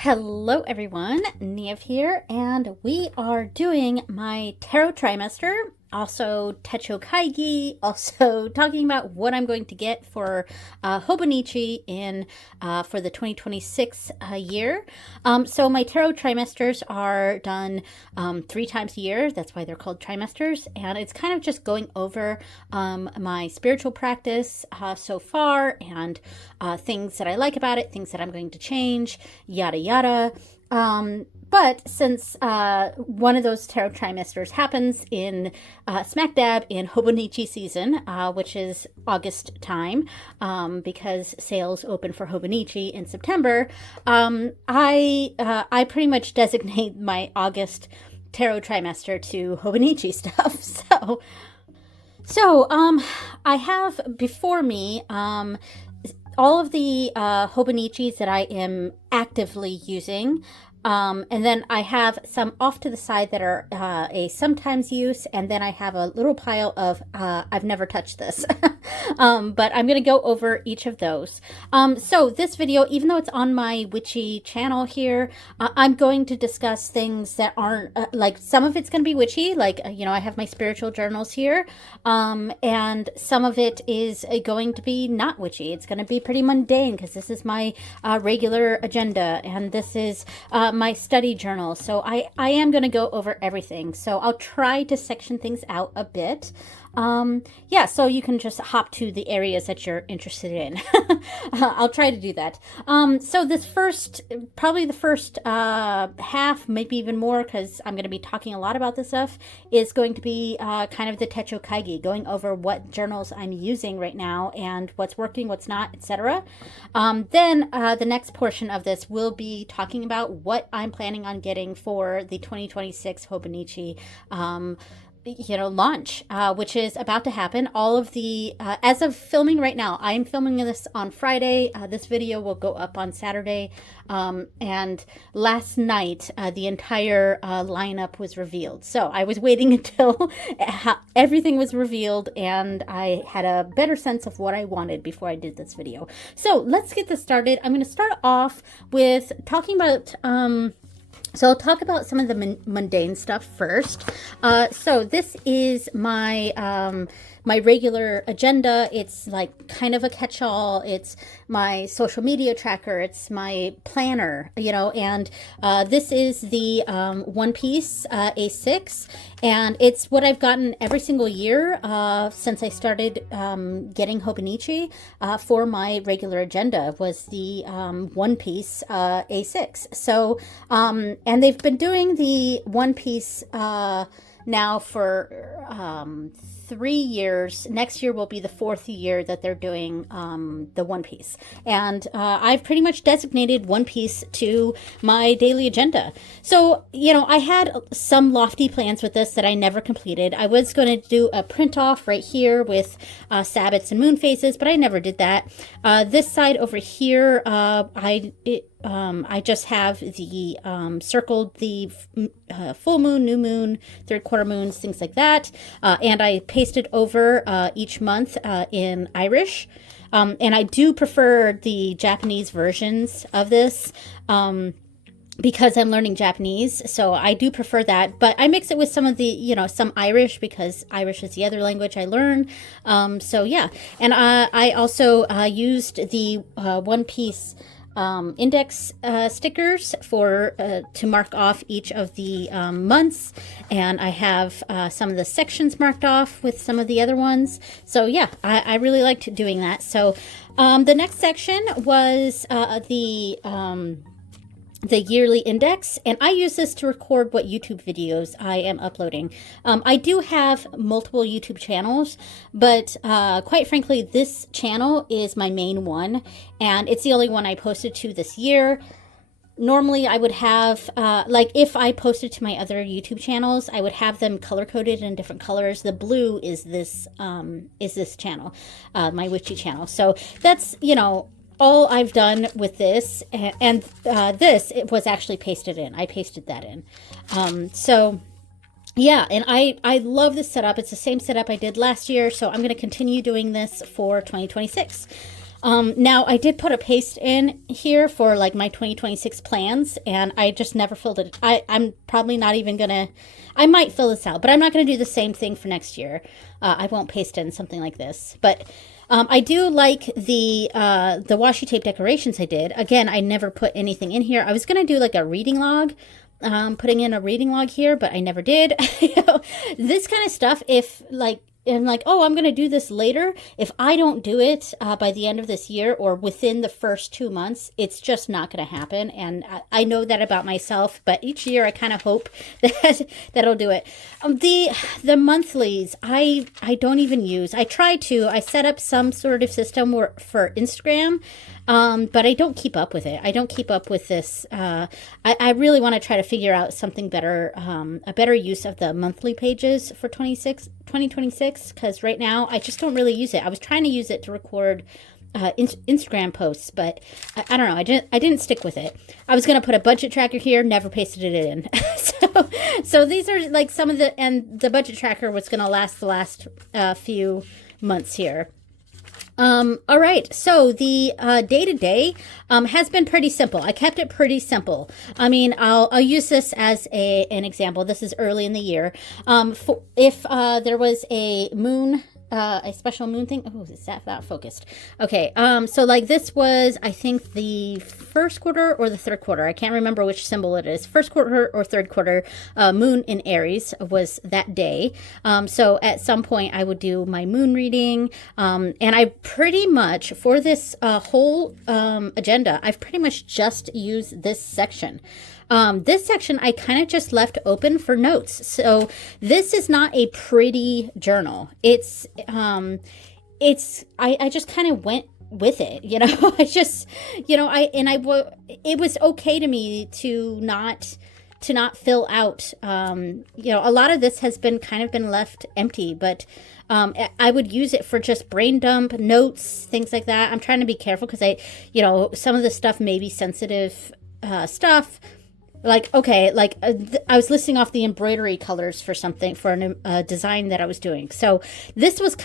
Hello everyone, Niev here, and we are doing my tarot trimester, also Techo Kaigi, also talking about what I'm going to get for Hobonichi in for the 2026 year. So my tarot trimesters are done 3 times a year. That's why they're called trimesters, and it's kind of just going over my spiritual practice so far, and things that I like about it, things that I'm going to change, yada yada. But since one of those tarot trimesters happens in smack dab in Hobonichi season, which is August time, because sales open for Hobonichi in September, I pretty much designate my August tarot trimester to Hobonichi stuff. So I have before me all of the Hobonichis that I am actively using. And then I have some off to the side that are a sometimes use, and then I have a little pile of I've never touched this. But I'm going to go over each of those. So this video, even though it's on my witchy channel here, I'm going to discuss things that aren't, like some of it's going to be witchy, like, I have my spiritual journals here, and some of it is going to be not witchy. It's going to be pretty mundane because this is my regular agenda, and this is my study journal. So I am going to go over everything. So I'll try to section things out a bit. Yeah, so you can just hop to the areas that you're interested in. I'll try to do that. So this probably the first half, maybe even more, because I'm going to be talking a lot about this stuff, is going to be kind of the Techo Kaigi, going over what journals I'm using right now and what's working, what's not, etc. Then the next portion of this will be talking about what I'm planning on getting for the 2026 Hobonichi launch, which is about to happen. All of the, as of filming right now, I'm filming this on Friday. This video will go up on Saturday. And last night, the entire lineup was revealed. So I was waiting until everything was revealed and I had a better sense of what I wanted before I did this video. So let's get this started. I'm going to start off with talking about, so I'll talk about some of the mundane stuff first. So this is my my regular agenda. It's like kind of a catch-all. It's my social media tracker. It's my planner, and this is the One Piece A6, and it's what I've gotten every single year since I started getting Hobonichi for my regular agenda, was the One Piece A6. So, and they've been doing the One Piece now for 3 years. Next year will be the 4th year that they're doing the One Piece. And I've pretty much designated One Piece to my daily agenda. So, I had some lofty plans with this that I never completed. I was going to do a print off right here with Sabbats and moon phases, but I never did that. This side over here, I just have the circled the full moon, new moon, third quarter moons, things like that. And I pasted over each month in Irish. And I do prefer the Japanese versions of this because I'm learning Japanese. So I do prefer that. But I mix it with some of the, some Irish, because Irish is the other language I learn. So yeah. And I also used the One Piece index stickers for to mark off each of the months, and I have some of the sections marked off with some of the other ones. So yeah, I really liked doing that. So the next section was the yearly index, and I use this to record what YouTube videos I am uploading. I do have multiple YouTube channels, but quite frankly, this channel is my main one, and it's the only one I posted to this year. Normally I would have, like if I posted to my other YouTube channels, I would have them color-coded in different colors. The blue is this channel, my witchy channel. So that's, all I've done with this, and this, it was actually pasted in. I pasted that in. So yeah, and I love this setup. It's the same setup I did last year, so I'm going to continue doing this for 2026. Now I did put a paste in here for like my 2026 plans, and I just never filled it. I'm probably not even gonna, I might fill this out, but I'm not gonna do the same thing for next year. I won't paste in something like this, but I do like the washi tape decorations I did. Again, I never put anything in here. I was gonna do like a reading log, putting in a reading log here, but I never did. You know, this kind of stuff, if like, and like, oh, I'm going to do this later. If I don't do it by the end of this year or within the first 2 months, it's just not going to happen. And I know that about myself, but each year I kind of hope that that'll do it. The monthlies, I don't even use. I try to. I set up some sort of system for Instagram, but I don't keep up with it. I don't keep up with this. I really want to try to figure out something better, a better use of the monthly pages for 2026, because right now I just don't really use it. I was trying to use it to record Instagram posts, but I don't know. I didn't stick with it. I was going to put a budget tracker here, never pasted it in. so these are like some of and the budget tracker was going to last the last few months here. All right, so the day-to-day has been pretty simple. I kept it pretty simple. I mean, I'll use this as an example. This is early in the year. If there was a moon, a special moon thing. Oh, is that not focused? Okay, so like this was, I think, the first quarter or the third quarter. I can't remember which symbol it is. First quarter or third quarter, moon in Aries was that day. So at some point I would do my moon reading. And I pretty much, for this whole agenda, I've pretty much just used this section. This section I kind of just left open for notes. So this is not a pretty journal. It's I just kind of went with it, you know. I just, you know, it was okay to me to not fill out, you know, a lot of this has been kind of been left empty, but I would use it for just brain dump notes, things like that. I'm trying to be careful because you know, some of the stuff may be sensitive stuff. Like, okay, like I was listing off the embroidery colors for something, for a design that I was doing. So this was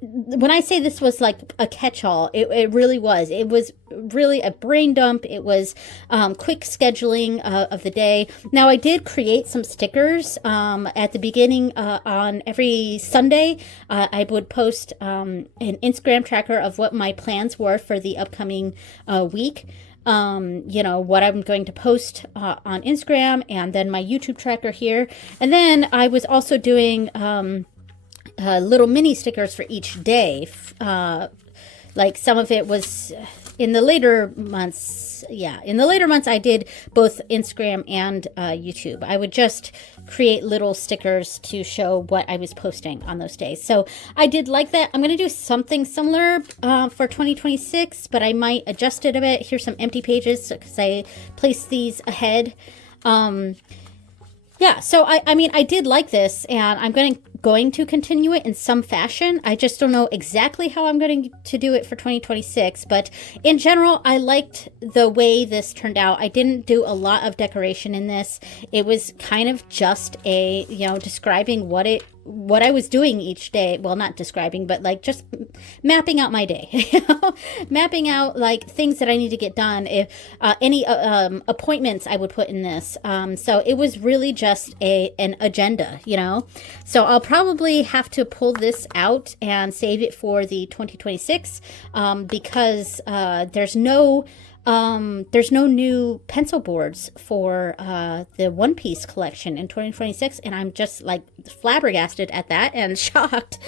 when I say this was like a catch-all, it really was. It was really a brain dump. It was quick scheduling of the day. Now, I did create some stickers at the beginning. On every Sunday, I would post an Instagram tracker of what my plans were for the upcoming week. You know, what I'm going to post on Instagram, and then my YouTube tracker here. And then I was also doing little mini stickers for each day. Like some of it was in the later months. Yeah, in the later months, I did both Instagram and YouTube. I would just create little stickers to show what I was posting on those days. So I did like that. I'm going to do something similar for 2026, but I might adjust it a bit. Here's some empty pages because I placed these ahead. Yeah, so I mean, I did like this, and I'm going to continue it in some fashion. I just don't know exactly how I'm going to do it for 2026, but in general, I liked the way this turned out. I didn't do a lot of decoration in this. It was kind of just you know, describing what I was doing each day. Well, not describing, but like just mapping out my day, you know, mapping out like things that I need to get done. If any appointments I would put in this. So it was really just an agenda, you know. So I'll probably have to pull this out and save it for the 2026 because there's no new pencil boards for the One Piece collection in 2026, and I'm just like flabbergasted at that and shocked.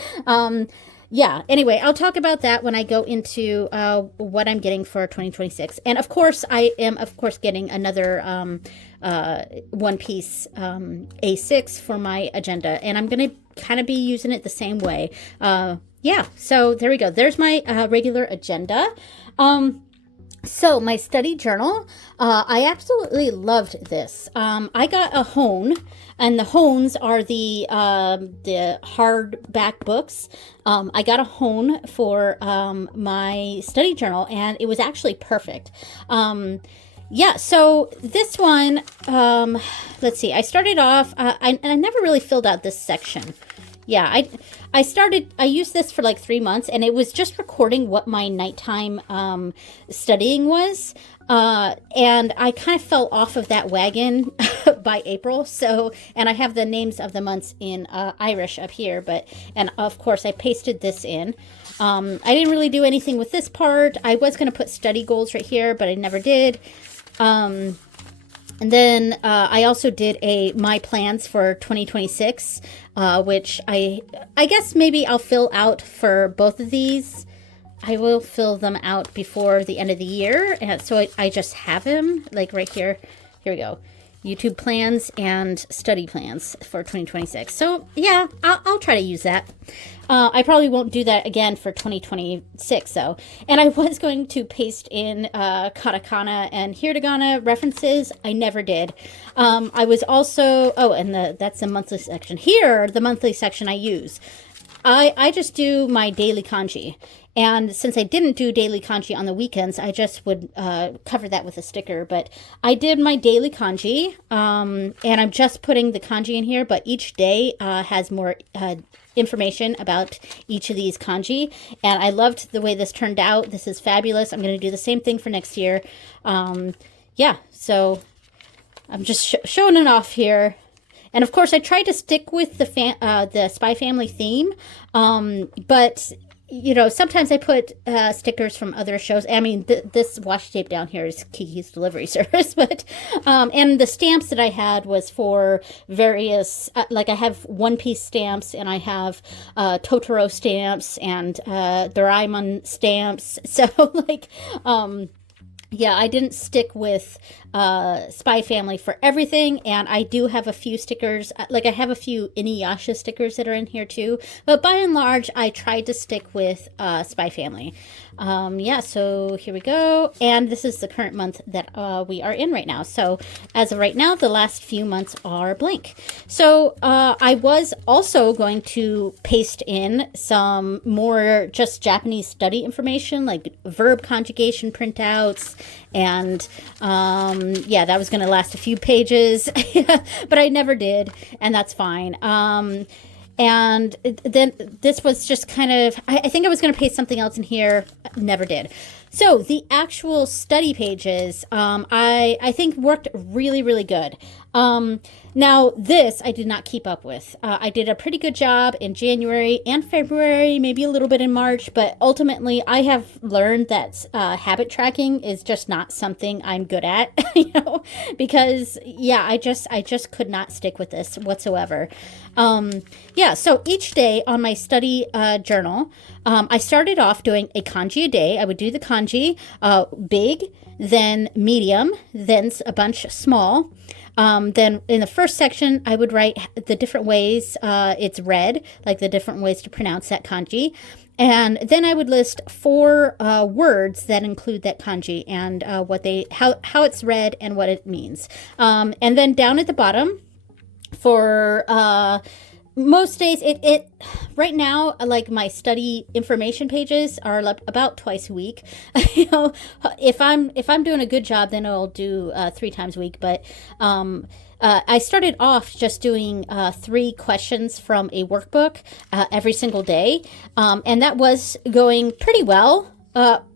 Yeah, anyway, I'll talk about that when I go into what I'm getting for 2026. And of course, I am, of course, getting another One Piece A6 for my agenda, and I'm going to kind of be using it the same way. Yeah, so there we go. There's my regular agenda. So my study journal, I absolutely loved this. I got a Hone, and the Hones are the hardback books. I got a Hone for my study journal, and it was actually perfect. Yeah, so this one, let's see. I started off, I never really filled out this section. Yeah, I used this for like 3 months, and it was just recording what my nighttime studying was. And I kind of fell off of that wagon by April. So, and I have the names of the months in Irish up here, and of course I pasted this in. I didn't really do anything with this part. I was going to put study goals right here, but I never did. And then I also did my plans for 2026, which I guess maybe I'll fill out for both of these. I will fill them out before the end of the year. And so I just have them like right here. Here we go. YouTube plans and study plans for 2026. So yeah, I'll try to use that. I probably won't do that again for 2026 though. And I was going to paste in katakana and hiragana references. I never did. I was also, and that's the monthly section. Here, the monthly section I use. I just do my daily kanji. And since I didn't do daily kanji on the weekends, I just would cover that with a sticker. But I did my daily kanji, and I'm just putting the kanji in here. But each day has more information about each of these kanji. And I loved the way this turned out. This is fabulous. I'm going to do the same thing for next year. Yeah, so I'm just showing it off here. And of course, I tried to stick with the Spy Family theme, but you know, sometimes I put stickers from other shows. I mean, this washi tape down here is Kiki's Delivery Service, but and the stamps that I had was for various, like I have One Piece stamps, and I have Totoro stamps and Doraemon stamps. So like, yeah, I didn't stick with Spy Family for everything, and I do have a few stickers, like I have a few Inuyasha stickers that are in here too, but by and large, I tried to stick with Spy Family. Yeah, so here we go, and this is the current month that we are in right now. So as of right now, the last few months are blank. So I was also going to paste in some more just Japanese study information, like verb conjugation printouts, and yeah, that was going to last a few pages, but I never did, and that's fine. And then this was just kind of, I think I was going to paste something else in here, never did. So the actual study pages, I think worked really, really good. Now this I did not keep up with. I did a pretty good job in January and February, maybe a little bit in March, but ultimately I have learned that habit tracking is just not something I'm good at, you know, because yeah, I just could not stick with this whatsoever. Yeah, so each day on my study journal, I started off doing a kanji a day. I would do the kanji big, then medium, then a bunch small. Then in the first section, I would write the different ways it's read, like the different ways to pronounce that kanji. And then I would list 4 words that include that kanji and how it's read and what it means. And then down at the bottom for most days, it right now, like my study information pages are about twice a week. You know, if I'm doing a good job, then I'll do 3 times a week. But I started off just doing 3 questions from a workbook every single day, and that was going pretty well.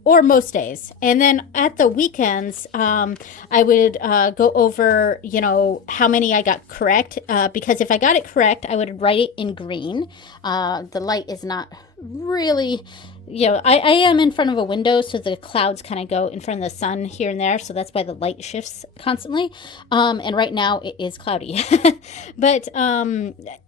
Or most days. And then at the weekends, I would go over, you know, how many I got correct. Because if I got it correct, I would write it in green. The light is not really, you know, I am in front of a window, so the clouds kind of go in front of the sun here and there. So that's why the light shifts constantly. And right now it is cloudy. But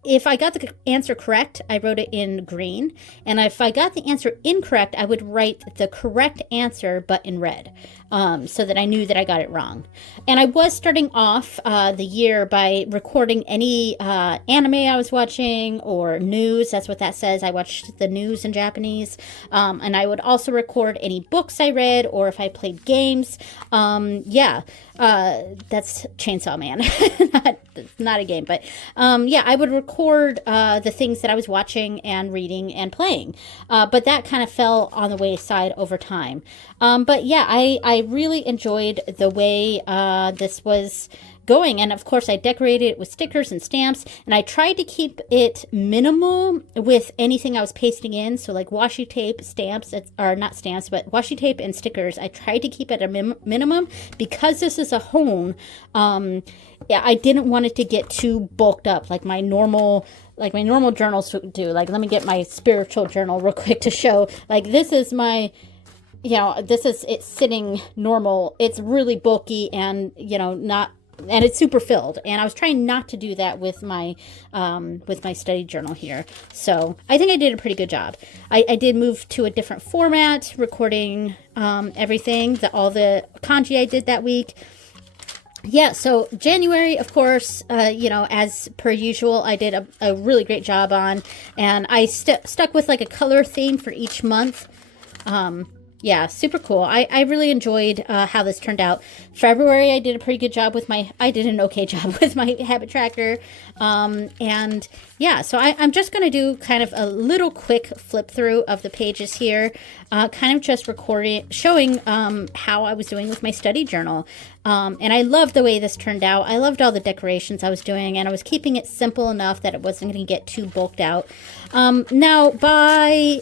if I got the answer correct, I wrote it in green. And if I got the answer incorrect, I would write the correct answer but in red, so that I knew that I got it wrong. And I was starting off the year by recording any anime I was watching or news. That's what that says. I watched the news in Japanese. And I would also record any books I read or if I played games. Yeah. That's Chainsaw Man, not a game, but yeah, I would record the things that I was watching and reading and playing, but that kind of fell on the wayside over time. But yeah, I really enjoyed the way this was going, and of course I decorated it with stickers and stamps, and I tried to keep it minimal with anything I was pasting in, so like washi tape, stamps, or not stamps, but washi tape and stickers. I tried to keep it at a minimum because this is a hone. Yeah, I didn't want it to get too bulked up like my normal journals do. Like, let me get my spiritual journal real quick to show. Like, this is my, this is it sitting normal. It's really bulky and, not, and it's super filled, and I was trying not to do that with my study journal here. So I think I did a pretty good job. I did move to a different format, recording everything, all the kanji I did that week. Yeah, so January, of course, as per usual, I did a really great job on, and I stuck with like a color theme for each month. Yeah, super cool. I really enjoyed how this turned out. February, I did a pretty good job I did an okay job with my habit tracker. And yeah, so I'm just going to do kind of a little quick flip through of the pages here, kind of just showing how I was doing with my study journal. And I loved the way this turned out. I loved all the decorations I was doing, and I was keeping it simple enough that it wasn't going to get too bulked out. Now, by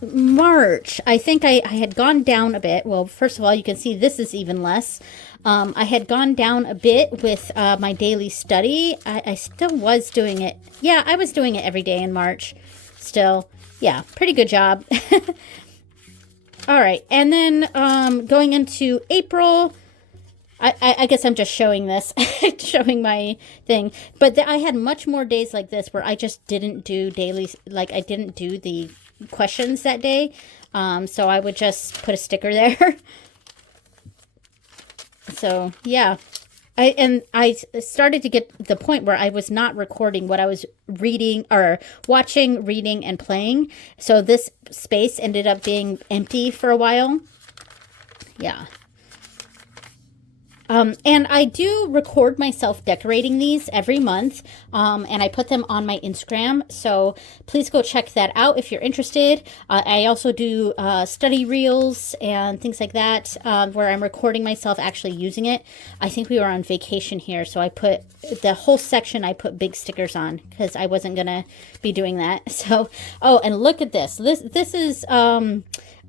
March, I think I had gone down a bit. Well, first of all, you can see this is even less. I had gone down a bit with my daily study. I still was doing it. Yeah, I was doing it every day in March still. Yeah, pretty good job. All right, and then going into April, I guess I'm just showing this, showing my thing. But I had much more days like this where I just didn't do daily, like I didn't do the questions that day. So I would just put a sticker there. So yeah, I started to get the point where I was not recording what I was reading or watching, reading, and playing. So this space ended up being empty for a while. Yeah. And I do record myself decorating these every month, and I put them on my Instagram, so please go check that out if you're interested. I also do study reels and things like that, where I'm recording myself actually using it. I think we were on vacation here, so I put the whole section, I put big stickers on, because I wasn't going to be doing that. So, oh, and look at this. This is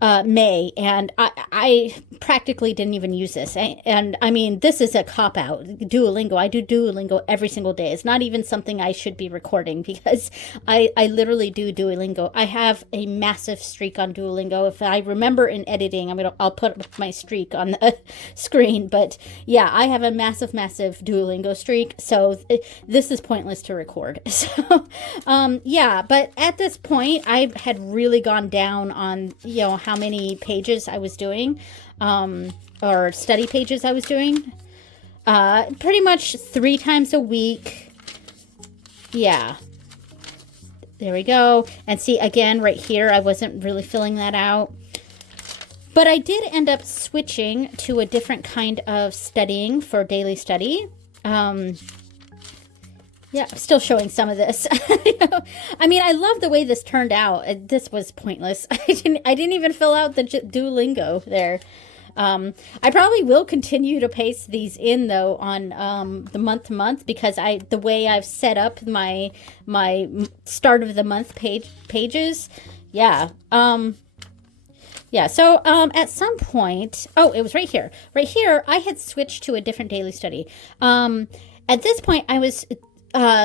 May, and I practically didn't even use this. And I mean, this is a cop-out. Duolingo. I do Duolingo every single day. It's not even something I should be recording because I literally do Duolingo. I have a massive streak on Duolingo. If I remember in editing, I'll put my streak on the screen. But yeah, I have a massive Duolingo streak. So this is pointless to record. So yeah, but at this point, I had really gone down on, how many pages I was doing, or study pages I was doing. Pretty much 3 times a week. Yeah. There we go. And see, again, right here, I wasn't really filling that out. But I did end up switching to a different kind of studying for daily study. Yeah, I'm still showing some of this. I mean, I love the way this turned out. This was pointless. I didn't even fill out the Duolingo there. I probably will continue to paste these in though on the month to month, because the way I've set up my start of the month pages. Yeah. Yeah, so at some point, oh, it was right here. Right here, I had switched to a different daily study. At this point, I was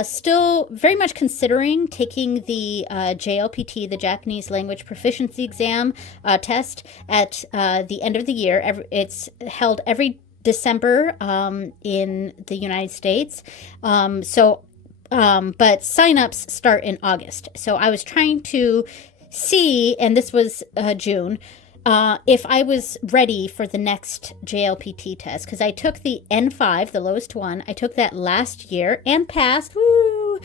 still very much considering taking the JLPT, the Japanese Language Proficiency Exam test at the end of the year. It's held every December in the United States. But signups start in August. So I was trying to see, and this was June, if I was ready for the next JLPT test, because I took the N5, the lowest one. I took that last year and passed. Woo!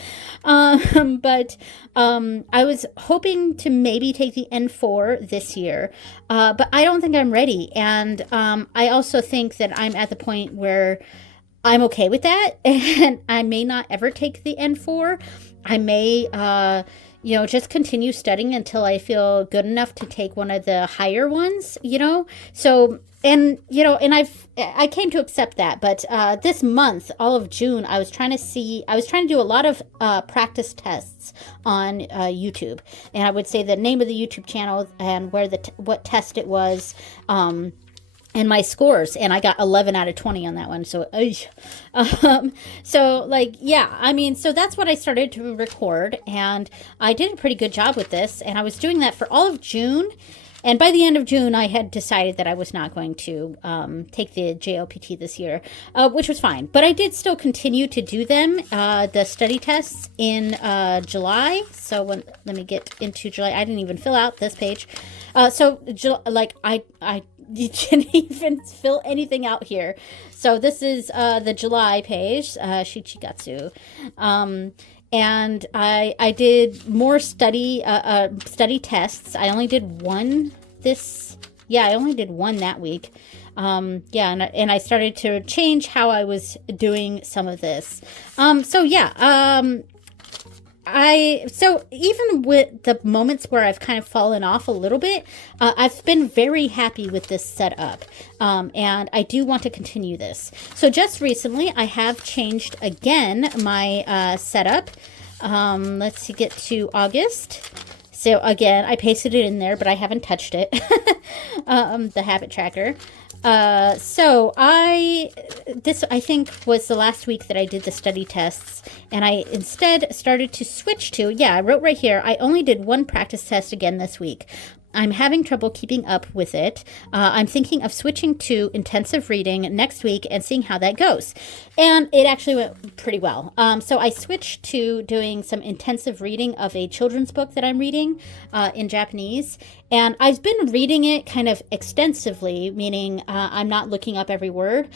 But I was hoping to maybe take the N4 this year, but I don't think I'm ready. And I also think that I'm at the point where I'm okay with that, and I may not ever take the N4. I may, just continue studying until I feel good enough to take one of the higher ones, So, and I came to accept that. But this month, all of June, I was trying to do a lot of practice tests on YouTube, and I would say the name of the YouTube channel and what test it was. And my scores, and I got 11 out of 20 on that one. So, so that's what I started to record, and I did a pretty good job with this, and I was doing that for all of June. And by the end of June, I had decided that I was not going to take the JLPT this year, which was fine. But I did still continue to do them, the study tests, in July. So let me get into July. I didn't even fill out this page. I didn't even fill anything out here. So this is the July page, Shichigatsu. And I did more study tests. I only did one I only did one that week. And I started to change how I was doing some of this. So even with the moments where I've kind of fallen off a little bit, I've been very happy with this setup, and I do want to continue this. So just recently, I have changed again my setup. Let's get to August. So again, I pasted it in there, but I haven't touched it, the habit tracker. This I think was the last week that I did the study tests, and I instead started to switch to, I wrote right here, I only did one practice test again this week. I'm having trouble keeping up with it. I'm thinking of switching to intensive reading next week and seeing how that goes. And it actually went pretty well. So I switched to doing some intensive reading of a children's book that I'm reading in Japanese. And I've been reading it kind of extensively, meaning I'm not looking up every word.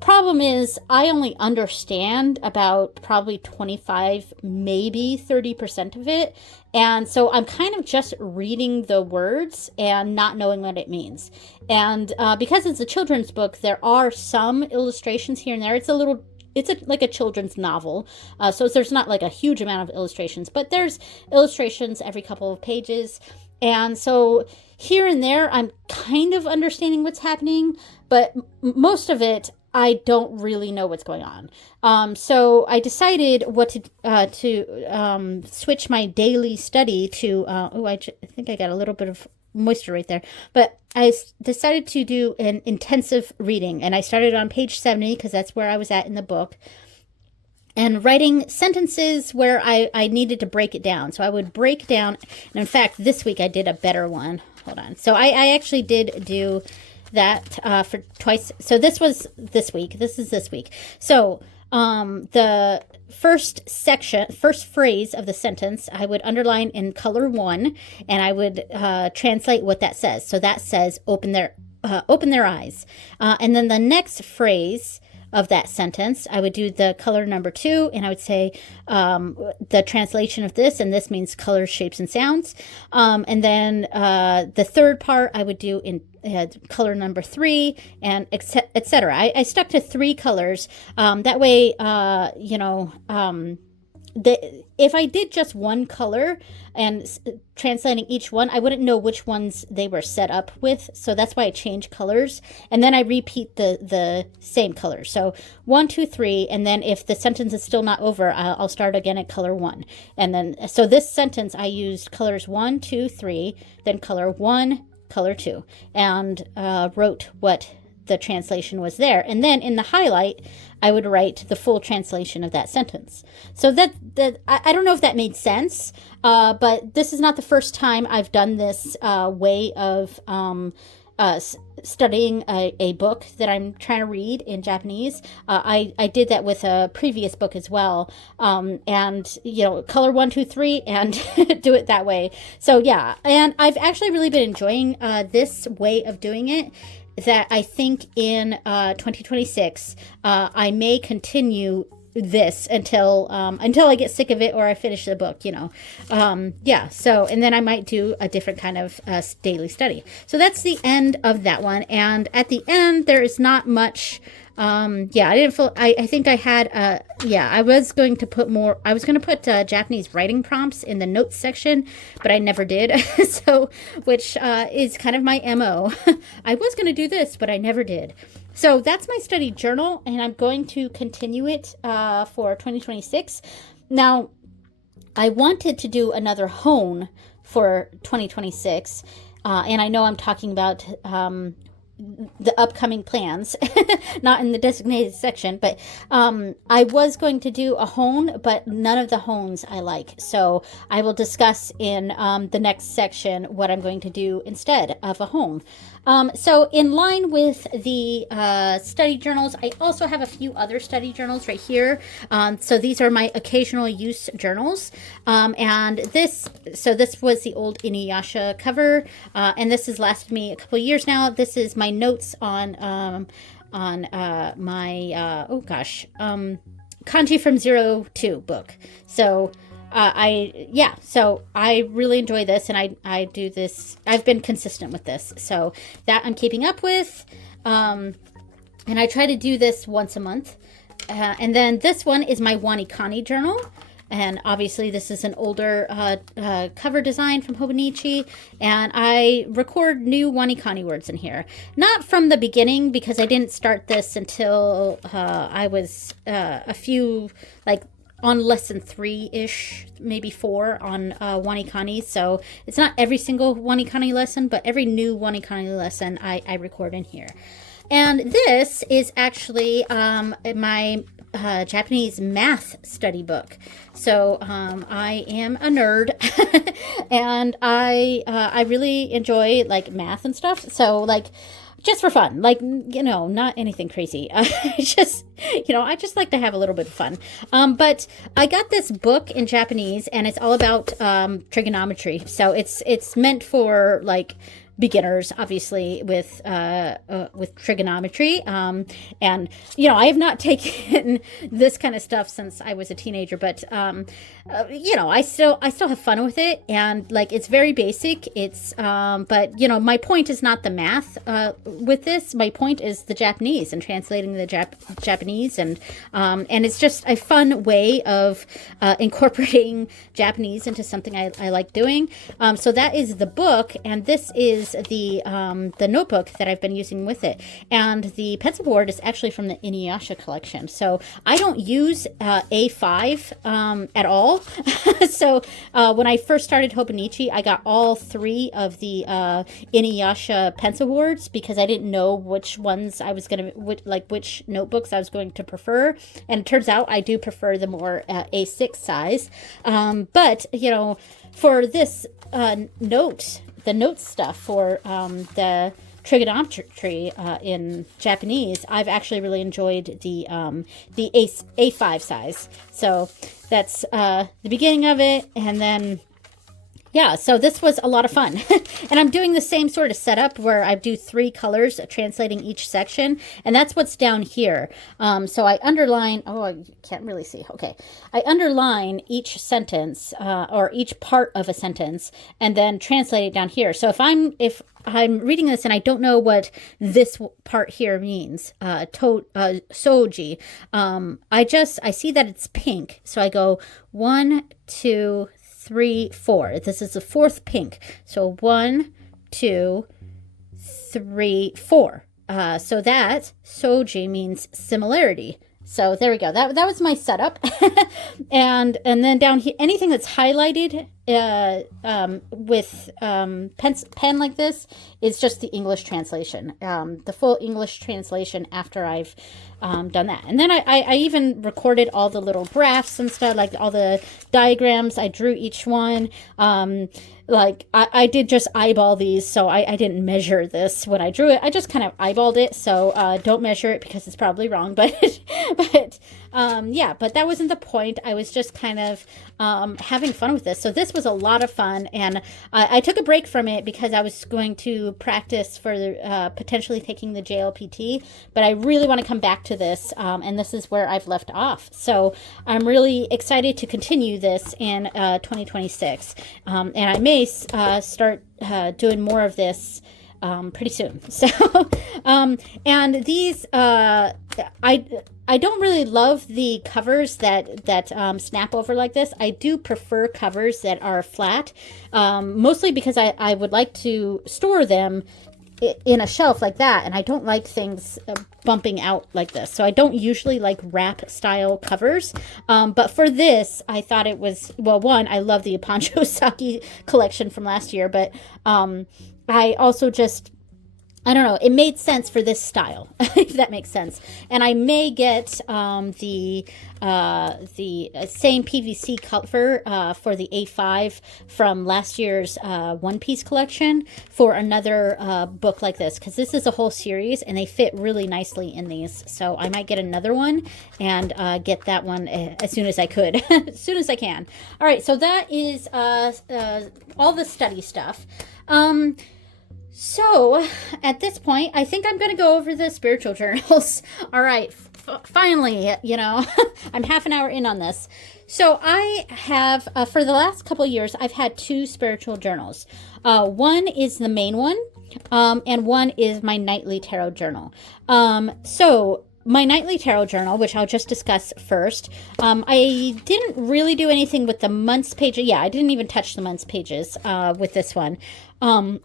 Problem is, I only understand about probably 25, maybe 30% of it. And so I'm kind of just reading the words and not knowing what it means. And because it's a children's book, there are some illustrations here and there. It's like a children's novel. So there's not like a huge amount of illustrations, but there's illustrations every couple of pages. And so here and there, I'm kind of understanding what's happening, but most of it, I don't really know what's going on. So I decided what to switch my daily study to, I think I got a little bit of moisture right there, but I decided to do an intensive reading, and I started on page 70 because that's where I was at in the book, and writing sentences where I needed to break it down. So I would break down, and in fact, this week I did a better one. Hold on. So I actually did do that for twice. So this was this week. This is this week. So the first phrase of the sentence, I would underline in color 1, and I would translate what that says. So that says open their eyes. And then the next phrase of that sentence, I would do the color number 2, and I would say the translation of this, and this means colors, shapes, and sounds. And then the third part I would do in color number 3, and etc. I stuck to 3 colors. That way, if I did just one color and translating each one, I wouldn't know which ones they were set up with. So that's why I change colors. And then I repeat the same colors. So 1, 2, 3. And then if the sentence is still not over, I'll start again at color 1. And then, so this sentence, I used colors 1, 2, 3, then color 1, color 2, and wrote what the translation was there. And then in the highlight, I would write the full translation of that sentence. So that I don't know if that made sense, but this is not the first time I've done this way of studying a book that I'm trying to read in Japanese. I did that with a previous book as well, and color 1, 2, 3 and do it that way. So yeah, and I've actually really been enjoying this way of doing it, that I think in 2026 I may continue this until I get sick of it or I finish the book, you know. Yeah, so, and then I might do a different kind of daily study. So that's the end of that one. And at the end, there is not much. Yeah, I didn't feel, I think I had, yeah, I was going to put more, I was going to put Japanese writing prompts in the notes section, but I never did. So, which is kind of my MO. I was going to do this, but I never did. So that's my study journal, and I'm going to continue it for 2026. Now, I wanted to do another hone for 2026, and I know I'm talking about the upcoming plans, not in the designated section, but I was going to do a hone, but none of the hones I like. So I will discuss in the next section what I'm going to do instead of a hone. So in line with the study journals, I also have a few other study journals right here. So these are my occasional use journals. And this was the old Inuyasha cover, and this has lasted me a couple of years now. This is my notes on my Kanji from 0 to book. So so I really enjoy this, and I do this. I've been consistent with this, so that I'm keeping up with, and I try to do this once a month. And then this one is my Wanikani journal. And obviously this is an older cover design from Hobonichi, and I record new Wanikani words in here. Not from the beginning, because I didn't start this until I was a few, like, on lesson 3-ish, maybe 4 on Wanikani. So it's not every single Wanikani lesson, but every new Wanikani lesson I record in here. And this is actually my Japanese math study book. So I am a nerd, and I really enjoy, like, math and stuff. So, like, just for fun, like, you know, not anything crazy. I just like to have a little bit of fun. But I got this book in Japanese, and it's all about trigonometry. So it's meant for, like, beginners, obviously, with trigonometry. And, you know, I have not taken this kind of stuff since I was a teenager, but, you know, I still have fun with it. And, like, it's very basic. It's, but, you know, my point is not the math with this. My point is the Japanese and translating the Japanese. And it's just a fun way of incorporating Japanese into something I like doing. So that is the book, and this is the notebook that I've been using with it. And the pencil board is actually from the Inuyasha collection. So I don't use A5 at all. So when I first started Hobonichi, I got all 3 of the Inuyasha pencil boards, because I didn't know which ones I was going to, which notebooks I was going to prefer. And it turns out I do prefer the more A6 size. But, you know, for this the note stuff for the trigonometry in Japanese, I've actually really enjoyed the A5 size. So that's the beginning of it, and then yeah, so this was a lot of fun. And I'm doing the same sort of setup where I do 3 colors translating each section, and that's what's down here. So I underline, oh, I can't really see. Okay. I underline each sentence or each part of a sentence, and then translate it down here. So if I'm reading this and I don't know what this part here means, soji, I see that it's pink. So I go 1, 2, 3, 4. This is the 4th pink. So 1, 2, 3, 4. So that soji means similarity. So there we go. That was my setup. and then down here, anything that's highlighted with pen like this is just the English translation, the full English translation after I've done that. And then I even recorded all the little graphs and stuff, like all the diagrams. I drew each one. like I did just eyeball these, so I didn't measure this when I drew it. I just kind of eyeballed it, so don't measure it because it's probably wrong. But but yeah, but that wasn't the point. I was just kind of having fun with this. So this was a lot of fun, and I took a break from it because I was going to practice for potentially taking the JLPT. But I really want to come back to this, and this is where I've left off. So I'm really excited to continue this in 2026, and I may start doing more of this pretty soon. So, and these, I don't really love the covers that snap over like this. I do prefer covers that are flat, mostly because I would like to store them in a shelf like that, and I don't like things bumping out like this. So I don't usually like wrap style covers, but for this I thought it was, well, one, I love the Apancho Saki collection from last year, but I also just, I don't know, it made sense for this style, if that makes sense. And I may get the same PVC cover for the A5 from last year's One Piece collection for another book like this, because this is a whole series and they fit really nicely in these. So I might get another one and get that one as soon as I could, as soon as I can. All right, so that is all the study stuff. So at this point, I think I'm going to go over the spiritual journals. All right, finally, you know, I'm half an hour in on this. So I have, for the last couple years, I've had 2 spiritual journals. One is the main one, and one is my nightly tarot journal. So my nightly tarot journal, which I'll just discuss first, I didn't really do anything with the months pages. Yeah, I didn't even touch the months pages with this one,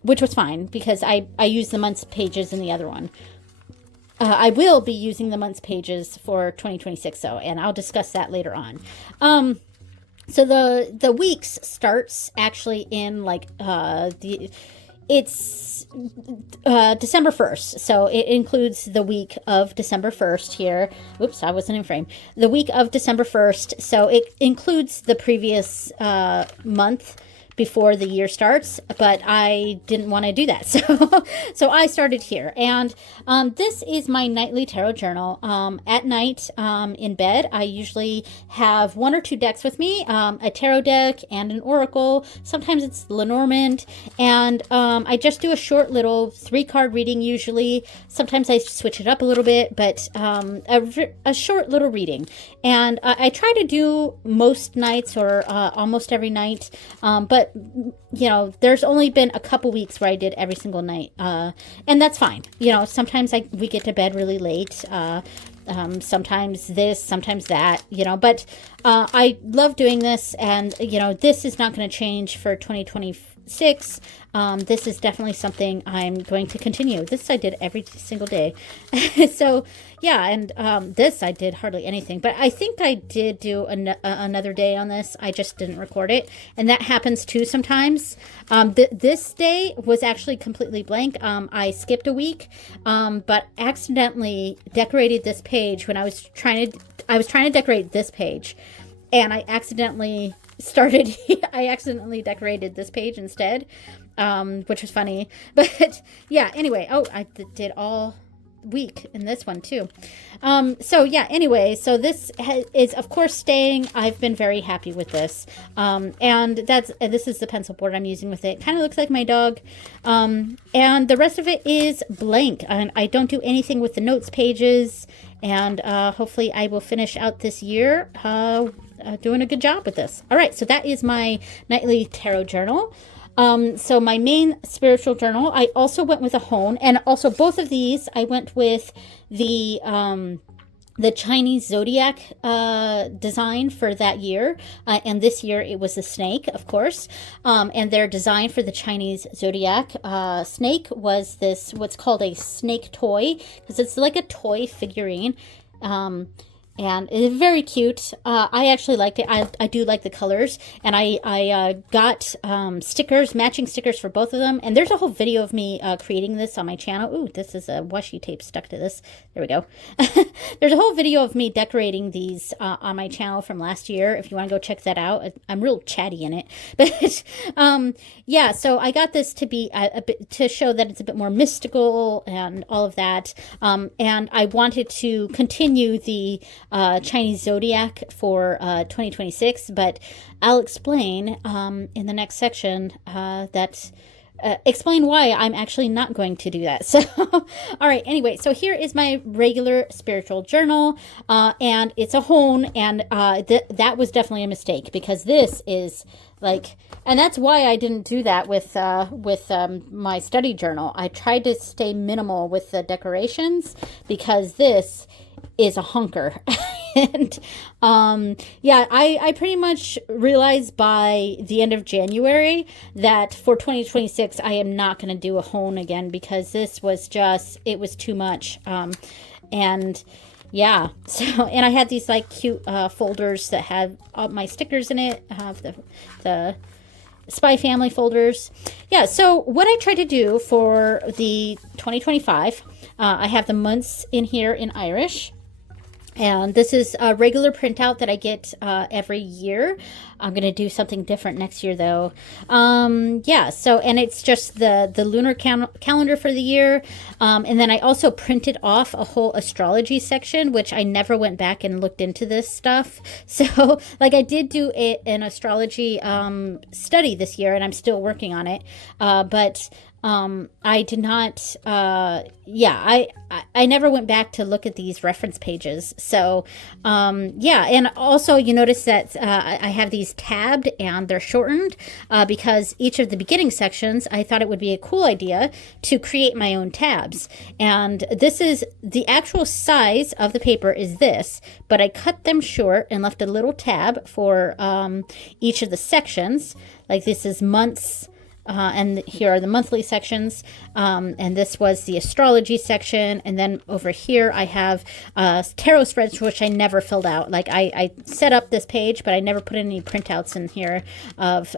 which was fine because I used the months pages in the other one. I will be using the months pages for 2026 though, and I'll discuss that later on. So the weeks starts actually in like it's December 1st. So it includes the week of December 1st here. Oops, I wasn't in frame. The week of December 1st. So it includes the previous month before the year starts, but I didn't want to do that. So I started here. And this is my nightly tarot journal. At night in bed, I usually have 1 or 2 decks with me, a tarot deck and an oracle. Sometimes it's Lenormand. And I just do a short little 3-card reading usually. Sometimes I switch it up a little bit, but a short little reading. And I try to do most nights or almost every night, but you know, there's only been a couple weeks where I did every single night, and that's fine. You know, sometimes we get to bed really late, sometimes this, sometimes that, you know, but I love doing this, and you know, this is not going to change for 2026. This is definitely something I'm going to continue. This I did every single day. So yeah, and this I did hardly anything, but I think I did do another day on this. I just didn't record it, and that happens too sometimes. This day was actually completely blank. I skipped a week, but accidentally decorated this page when I was trying to decorate this page, and I accidentally decorated this page instead, which was funny. But yeah, anyway, I did all week in this one too. So yeah, anyway, so this is of course staying. I've been very happy with this. And this is the pencil board I'm using with it. Kind of looks like my dog. And the rest of it is blank. And I don't do anything with the notes pages. And hopefully I will finish out this year doing a good job with this. All right, so that is my nightly tarot journal. So my main spiritual journal, I also went with a hone, and also both of these I went with the Chinese zodiac design for that year, and this year it was a snake, of course. And their design for the Chinese zodiac snake was this, what's called a snake toy, because it's like a toy figurine. and it's very cute. I actually liked it. I do like the colors, and I got stickers, matching stickers for both of them. And there's a whole video of me creating this on my channel. Ooh, this is a washi tape stuck to this. There we go. There's a whole video of me decorating these on my channel from last year. If you want to go check that out, I'm real chatty in it. But yeah, so I got this to be a bit, to show that it's a bit more mystical and all of that. And I wanted to continue the Chinese zodiac for 2026, but I'll explain in the next section that explain why I'm actually not going to do that. So, all right, anyway, so here is my regular spiritual journal, and it's a hone, and that was definitely a mistake, because this is like, and that's why I didn't do that with my study journal. I tried to stay minimal with the decorations, because this is a hunker. And yeah, I pretty much realized by the end of January that for 2026 I am not going to do a hone again, because this was just, it was too much. And yeah, so, and I had these like cute folders that had all my stickers in it. I have the Spy Family folders. Yeah, so what I tried to do for the 2025, I have the months in here in Irish. And this is a regular printout that I get every year. I'm going to do something different next year, though. Yeah, so, and it's just the lunar calendar for the year. And then I also printed off a whole astrology section, which I never went back and looked into this stuff. So, like, I did do an astrology study this year, and I'm still working on it. But I did not, yeah, I never went back to look at these reference pages. So, yeah, and also you notice that I have these tabbed and they're shortened because each of the beginning sections, I thought it would be a cool idea to create my own tabs. And this is the actual size of the paper is this, but I cut them short and left a little tab for each of the sections. Like this is months. And here are the monthly sections, and this was the astrology section, and then over here I have tarot spreads, which I never filled out. Like I set up this page, but I never put any printouts in here of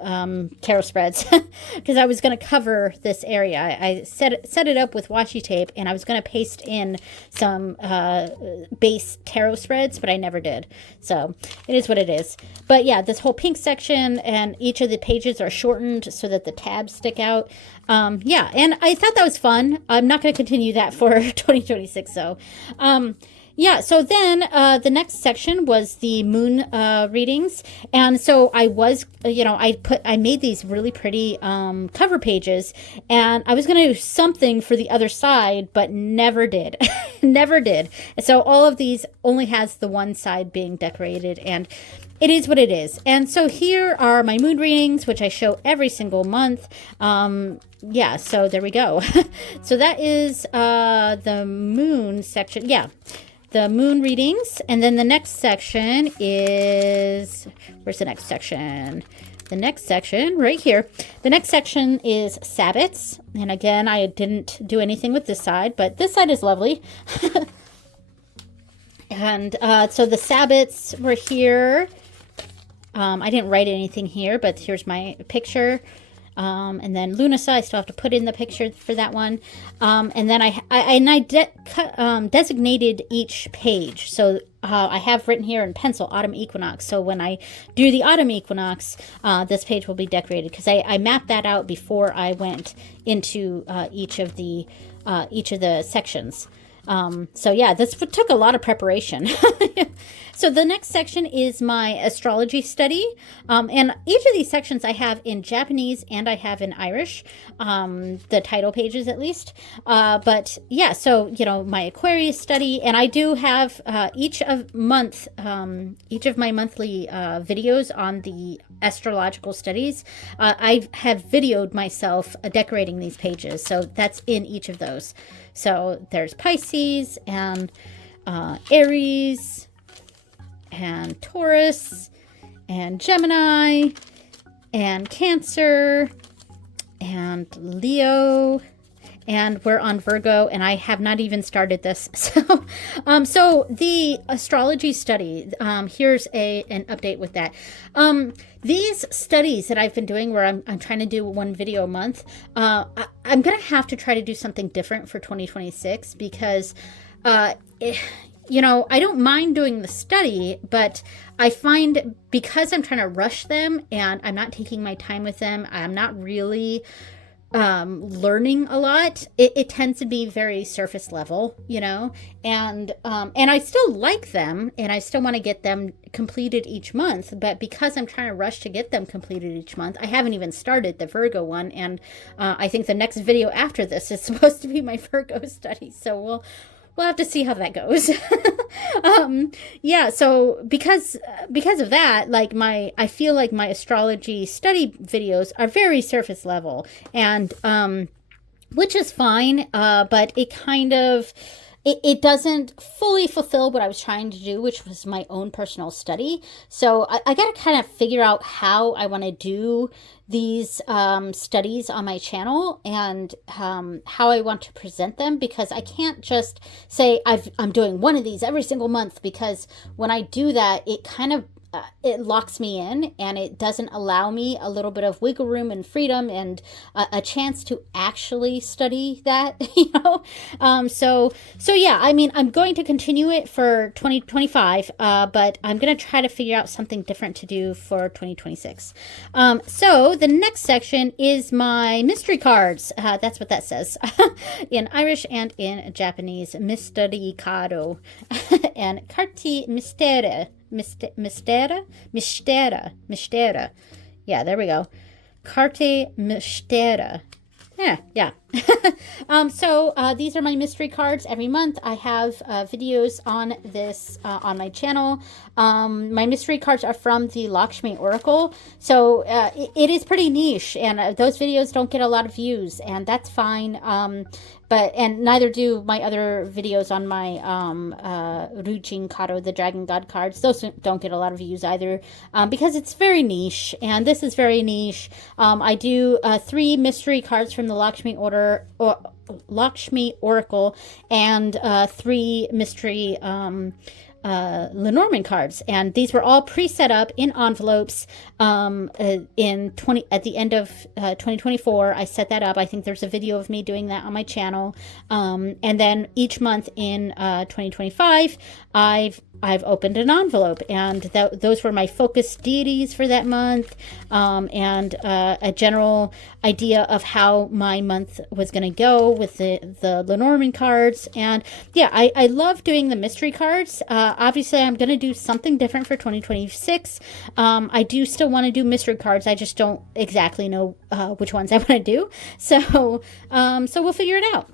tarot spreads, because I was going to cover this area. I set it up with washi tape, and I was going to paste in some base tarot spreads, but I never did. So it is what it is. But yeah, this whole pink section, and each of the pages are shortened so that the tabs stick out. Yeah, and I thought that was fun. I'm not going to continue that for 2026, so yeah, so then the next section was the moon readings. And so I was, you know, I made these really pretty cover pages, and I was going to do something for the other side, but never did. Never did. So all of these only has the one side being decorated, and it is what it is. And so here are my moon readings, which I show every single month. Yeah, so there we go. So that is the moon section. Yeah, the moon readings. And then the next section is, where's the next section? The next section right here. The next section is Sabbats. And again, I didn't do anything with this side, but this side is lovely. And so the Sabbats were here. I didn't write anything here, but here's my picture. And then Lunasa, I still have to put in the picture for that one. And then I designated each page. So I have written here in pencil, autumn equinox. So when I do the autumn equinox, this page will be decorated, because I mapped that out before I went into each of the sections. So yeah, this took a lot of preparation. So the next section is my astrology study. And each of these sections I have in Japanese and I have in Irish, the title pages at least. But yeah, so, you know, my Aquarius study, and I do have each of my monthly videos on the astrological studies. I have videoed myself decorating these pages. So that's in each of those. So there's Pisces and Aries and Taurus and Gemini and Cancer and Leo and we're on Virgo, and I have not even started this. So the astrology study, here's an update with that. These studies that I've been doing, where I'm trying to do one video a month, I'm gonna have to try to do something different for 2026, because I don't mind doing the study, but I find, because I'm trying to rush them and I'm not taking my time with them, I'm not really learning a lot. It tends to be very surface level, and I still like them, and I still want to get them completed each month, but because I'm trying to rush to get them completed each month, I haven't even started the Virgo one, and I think the next video after this is supposed to be my Virgo study, so we'll have to see how that goes. So because of that, I feel like my astrology study videos are very surface level, and which is fine, but it kind of it doesn't fully fulfill what I was trying to do, which was my own personal study. So I got to kind of figure out how I want to do these studies on my channel, and how I want to present them, because I can't just say I'm doing one of these every single month, because when I do that, it kind of it locks me in, and it doesn't allow me a little bit of wiggle room and freedom and a chance to actually study that, So yeah, I mean, I'm going to continue it for 2025, but I'm going to try to figure out something different to do for 2026. So the next section is my mystery cards. That's what that says in Irish and in Japanese. Mystery caro and carti mistere. Mistera. Yeah, there we go. Carte mistera. Yeah. So these are my mystery cards. Every month I have videos on this on my channel. My mystery cards are from the Lakshmi Oracle. So it is pretty niche, and those videos don't get a lot of views, and that's fine. And neither do my other videos on my Rujin Karo, the Dragon God cards. Those don't get a lot of views either, because it's very niche, and this is very niche. I do 3 mystery cards from the Lakshmi Oracle, and 3 mystery Lenormand cards, and these were all pre-set up in envelopes at the end of 2024. I set that up. I think there's a video of me doing that on my channel, and then each month in 2025 I've opened an envelope, and those were my focus deities for that month, and a general idea of how my month was going to go with the Lenormand cards. And yeah, I love doing the mystery cards. Obviously, I'm going to do something different for 2026. I do still want to do mystery cards. I just don't exactly know which ones I want to do. So we'll figure it out.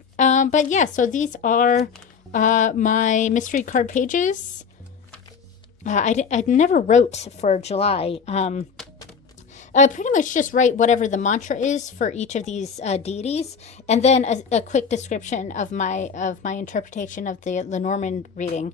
But yeah, so these are my mystery card pages. I never wrote for July. I pretty much just write whatever the mantra is for each of these deities, and then a quick description of my interpretation of the Lenormand reading.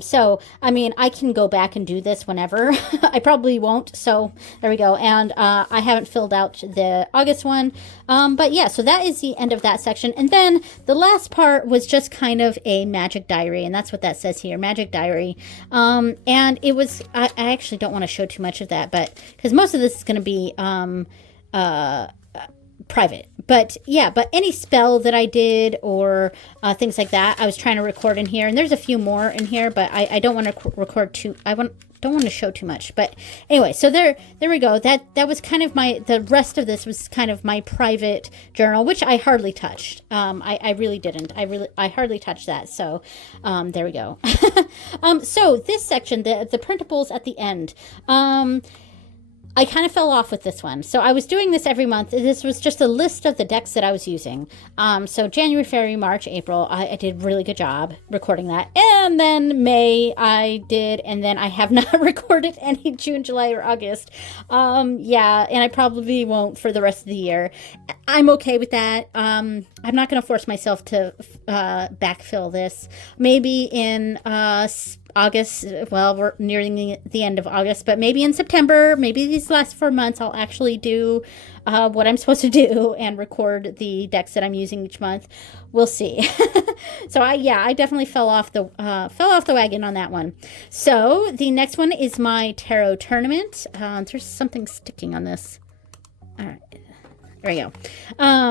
So I mean, I can go back and do this whenever. I probably won't. So there we go. And I haven't filled out the August one. But yeah, so that is the end of that section. And then the last part was just kind of a magic diary, and that's what that says here, magic diary. And it was, I actually don't want to show too much of that, but because most of this is going to be private. But yeah, but any spell that I did or things like that, I was trying to record in here. And there's a few more in here, but I don't want to record too, don't want to show too much. But anyway, so there we go. That was kind of the rest of this was kind of my private journal, which I hardly touched. I really didn't. I hardly touched that. So there we go. So this section, the printables at the end, I kind of fell off with this one. So I was doing this every month. This was just a list of the decks that I was using. So January, February, March, April, I did a really good job recording that. And then May I did, and then I have not recorded any June, July, or August. Yeah, and I probably won't for the rest of the year. I'm okay with that. I'm not going to force myself to backfill this. Maybe in August, well, we're nearing the end of August, but maybe in September, maybe these last 4 months, I'll actually do what I'm supposed to do and record the decks that I'm using each month. We'll see. So I definitely fell off the wagon on that one. So the next one is my tarot tournament. There's something sticking on this. All right. There we go.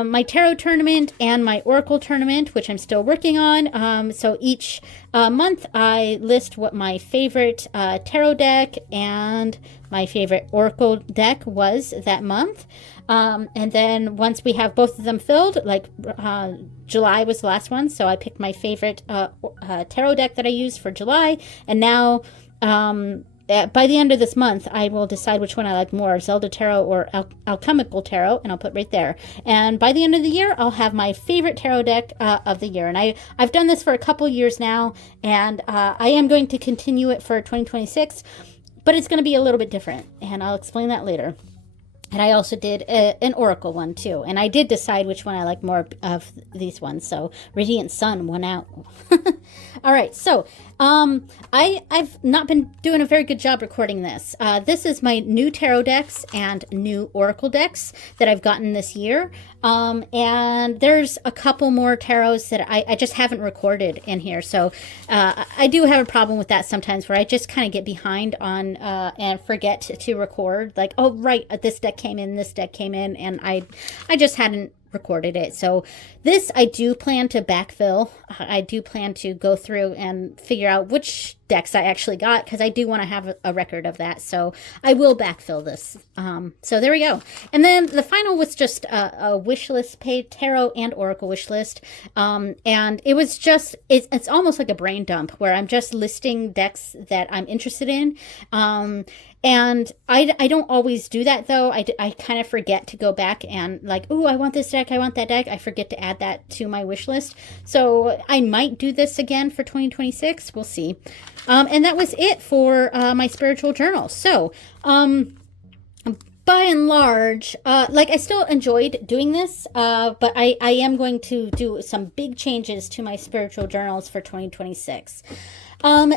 My tarot tournament and my oracle tournament, which I'm still working on. So each month I list what my favorite tarot deck and my favorite oracle deck was that month. And then once we have both of them filled, like July was the last one, so I picked my favorite tarot deck that I used for July. And now by the end of this month, I will decide which one I like more, Zelda Tarot or Alchemical Tarot, and I'll put right there. And by the end of the year, I'll have my favorite tarot deck of the year. And I've done this for a couple years now, and I am going to continue it for 2026, but it's going to be a little bit different, and I'll explain that later. And I also did an Oracle one, too. And I did decide which one I like more of these ones. So Radiant Sun won out. All right. So I've not been doing a very good job recording this. This is my new tarot decks and new Oracle decks that I've gotten this year. And there's a couple more tarots that I just haven't recorded in here. So I do have a problem with that sometimes, where I just kind of get behind on and forget to record. Like, oh, right, this deck came in, this deck came in, and I just hadn't recorded it. So this I do plan to backfill. I do plan to go through and figure out which decks I actually got, because I do want to have a record of that. So I will backfill this. So there we go. And then the final was just a wish list page, tarot and oracle wish list. And it was just, it's almost like a brain dump, where I'm just listing decks that I'm interested in. And I don't always do that, though. I kind of forget to go back and like, oh, I want this deck, I want that deck. I forget to add that to my wish list. So I might do this again for 2026. We'll see. And that was it for my spiritual journal. So by and large, like, I still enjoyed doing this, but I am going to do some big changes to my spiritual journals for 2026.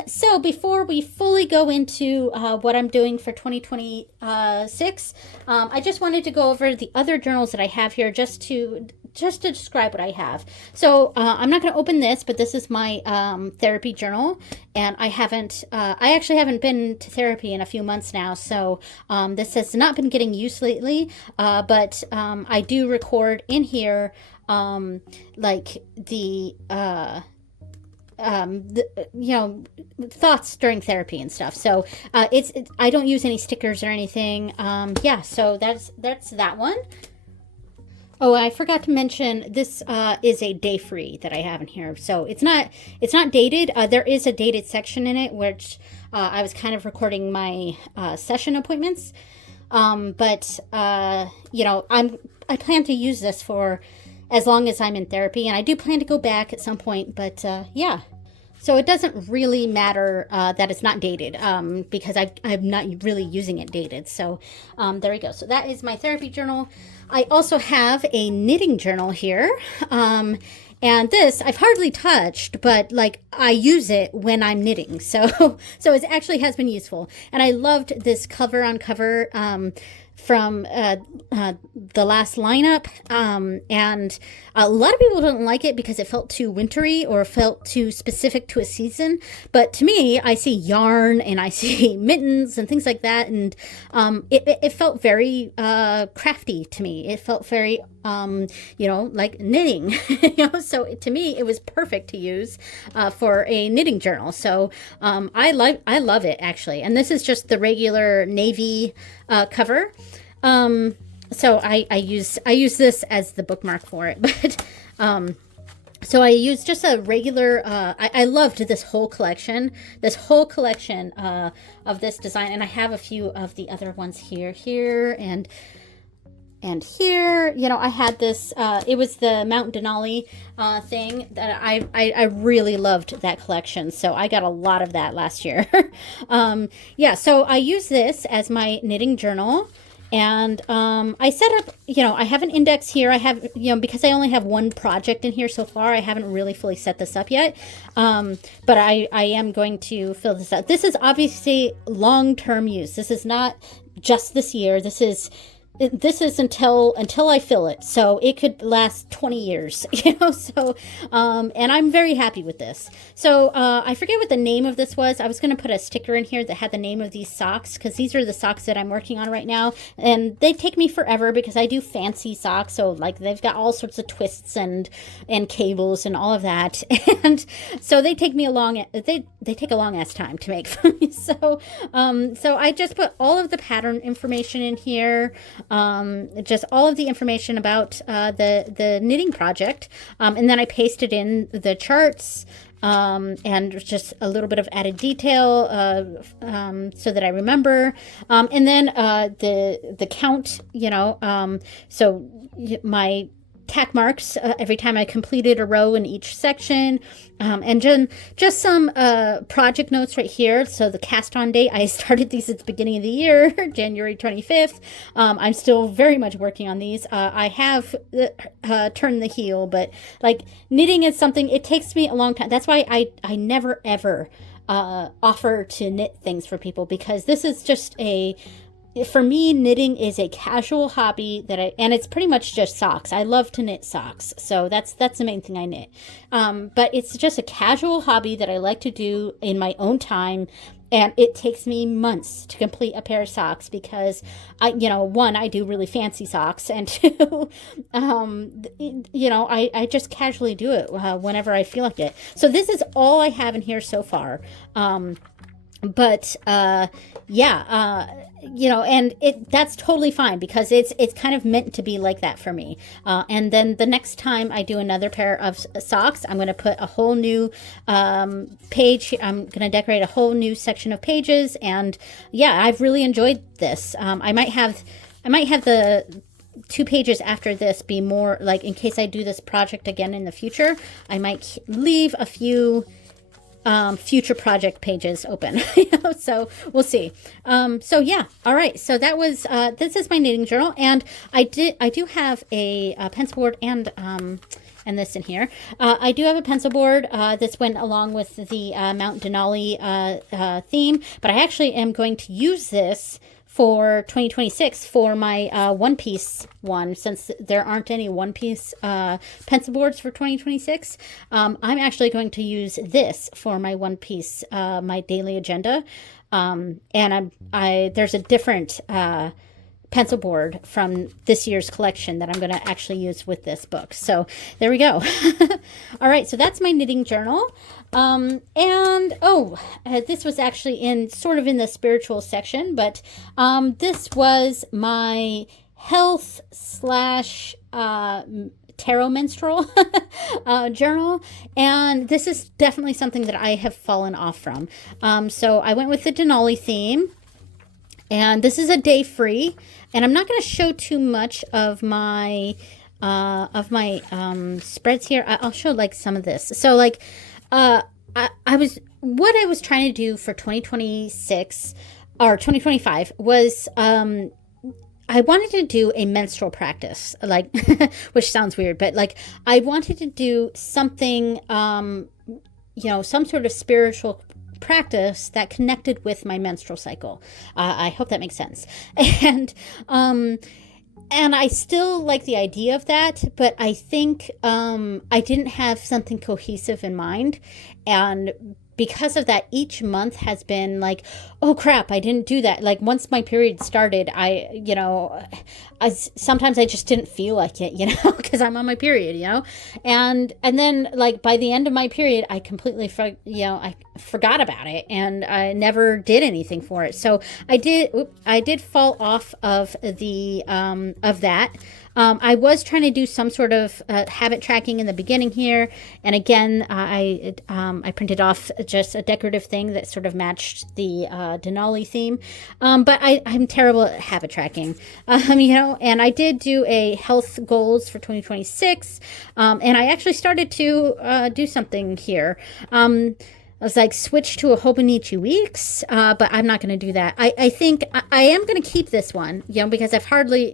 So before we fully go into what I'm doing for 2026, I just wanted to go over the other journals that I have here, just to describe what I have. So I'm not going to open this, but this is my therapy journal, and I actually haven't been to therapy in a few months now, so this has not been getting used lately, but I do record in here like the thoughts during therapy and stuff. So I don't use any stickers or anything. Yeah, so that's that one. Oh, I forgot to mention, this is a day free that I have in here. So it's not dated. There is a dated section in it, which I was kind of recording my session appointments. But I plan to use this for as long as I'm in therapy, and I do plan to go back at some point, but yeah. So it doesn't really matter that it's not dated, because I'm not really using it dated. So there we go. So that is my therapy journal. I also have a knitting journal here. And this I've hardly touched, but like, I use it when I'm knitting. So it actually has been useful. And I loved this cover on cover from the last lineup, and a lot of people don't like it because it felt too wintry or felt too specific to a season, but to me, I see yarn and I see mittens and things like that, and it felt very crafty to me. It felt very like knitting. So to me, it was perfect to use for a knitting journal. So I love it, actually. And this is just the regular navy cover. So I use this as the bookmark for it, but so I use just a regular, I loved this whole collection of this design, and I have a few of the other ones here, and here. I had this, it was the Mount Denali thing that I really loved that collection, so I got a lot of that last year. Yeah, so I use this as my knitting journal. And I set up, I have an index here. I have, because I only have one project in here so far, I haven't really fully set this up yet. But I am going to fill this out. This is obviously long-term use. This is not just this year. This is until I fill it, so it could last 20 years, so and I'm very happy with this. So I forget what the name of this was. I was going to put a sticker in here that had the name of these socks, because these are the socks that I'm working on right now, and they take me forever because I do fancy socks, so like they've got all sorts of twists and cables and all of that, and so they take me a long they take a long ass time to make for me. So I just put all of the pattern information in here, just all of the information about the knitting project, and then I pasted in the charts, and just a little bit of added detail, so that I remember, and then the count, so my tack marks every time I completed a row in each section, and just some project notes right here. So the cast on date, I started these at the beginning of the year, January 25th. I'm still very much working on these. I have turned the heel, but like knitting is something, it takes me a long time. That's why I never ever offer to knit things for people, because this is just for me, knitting is a casual hobby and it's pretty much just socks. I love to knit socks, so that's the main thing I knit. But it's just a casual hobby that I like to do in my own time, and it takes me months to complete a pair of socks, because one, I do really fancy socks, and two, I just casually do it whenever I feel like it. So this is all I have in here so far. But and that's totally fine, because it's kind of meant to be like that for me. And then the next time I do another pair of socks, I'm going to put a whole new page. I'm going to decorate a whole new section of pages. And yeah, I've really enjoyed this. I might have the 2 pages after this be more like, in case I do this project again in the future, I might leave a few future project pages open. So we'll see. So yeah, all right. So that was this is my knitting journal, and I do have a pencil board and this in here. I do have a pencil board. This went along with the Mount Denali theme, but I actually am going to use this for 2026 for my One Piece one, since there aren't any One Piece pencil boards for 2026. I'm actually going to use this for my One Piece, my daily agenda. And there's a different pencil board from this year's collection that I'm going to actually use with this book. So there we go. All right, so that's my knitting journal. This was actually in the spiritual section, but this was my health / tarot minstrel journal, and this is definitely something that I have fallen off from. So I went with the Denali theme, and this is a day free, and I'm not going to show too much of my spreads here. I'll show like some of this. So like what I was trying to do for 2026 or 2025 was I wanted to do a menstrual practice, like, which sounds weird, but like I wanted to do something, some sort of spiritual practice that connected with my menstrual cycle. I hope that makes sense. And I still like the idea of that, but I think I didn't have something cohesive in mind. And because of that, each month has been like, oh crap, I didn't do that. Like once my period started, sometimes I just didn't feel like it, because I'm on my period, and then like by the end of my period, I completely, I forgot about it, and I never did anything for it. So I did fall off of the of that. I was trying to do some sort of habit tracking in the beginning here, and again, I printed off just a decorative thing that sort of matched the Denali theme, but I'm terrible at habit tracking, and I did do a health goals for 2026, and I actually started to do something here. I was like, switch to a Hobonichi Weeks, but I'm not going to do that. I think I am going to keep this one, because I've hardly,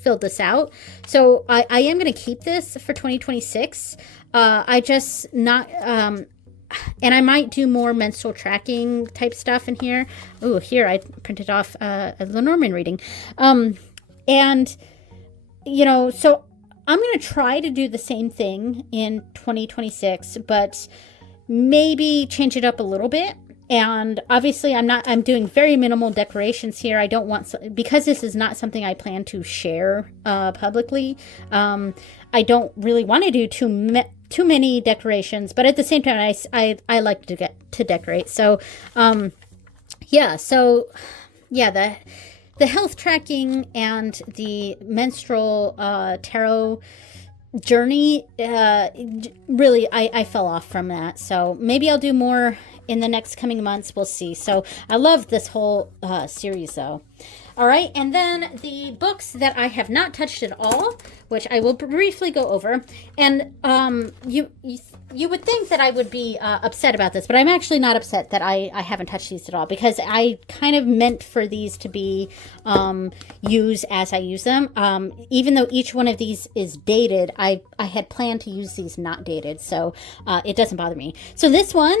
filled this out. So I am going to keep this for 2026. I just not, and I might do more menstrual tracking type stuff in here. Oh, here I printed off a Lenormand reading. And, so I'm going to try to do the same thing in 2026, but maybe change it up a little bit. And obviously I'm doing very minimal decorations here. I don't want, because this is not something I plan to share publicly. I don't really want to do too many decorations, but at the same time, I like to decorate. So, the health tracking and the menstrual tarot journey, really, I fell off from that. So maybe I'll do more in the next coming months. We'll see. So I love this whole series, though. All right, and then the books that I have not touched at all, which I will briefly go over. And you would think that I would be upset about this, but I'm actually not upset that I haven't touched these at all, because I kind of meant for these to be used as I use them. Even though each one of these is dated, I had planned to use these not dated, so it doesn't bother me. So this one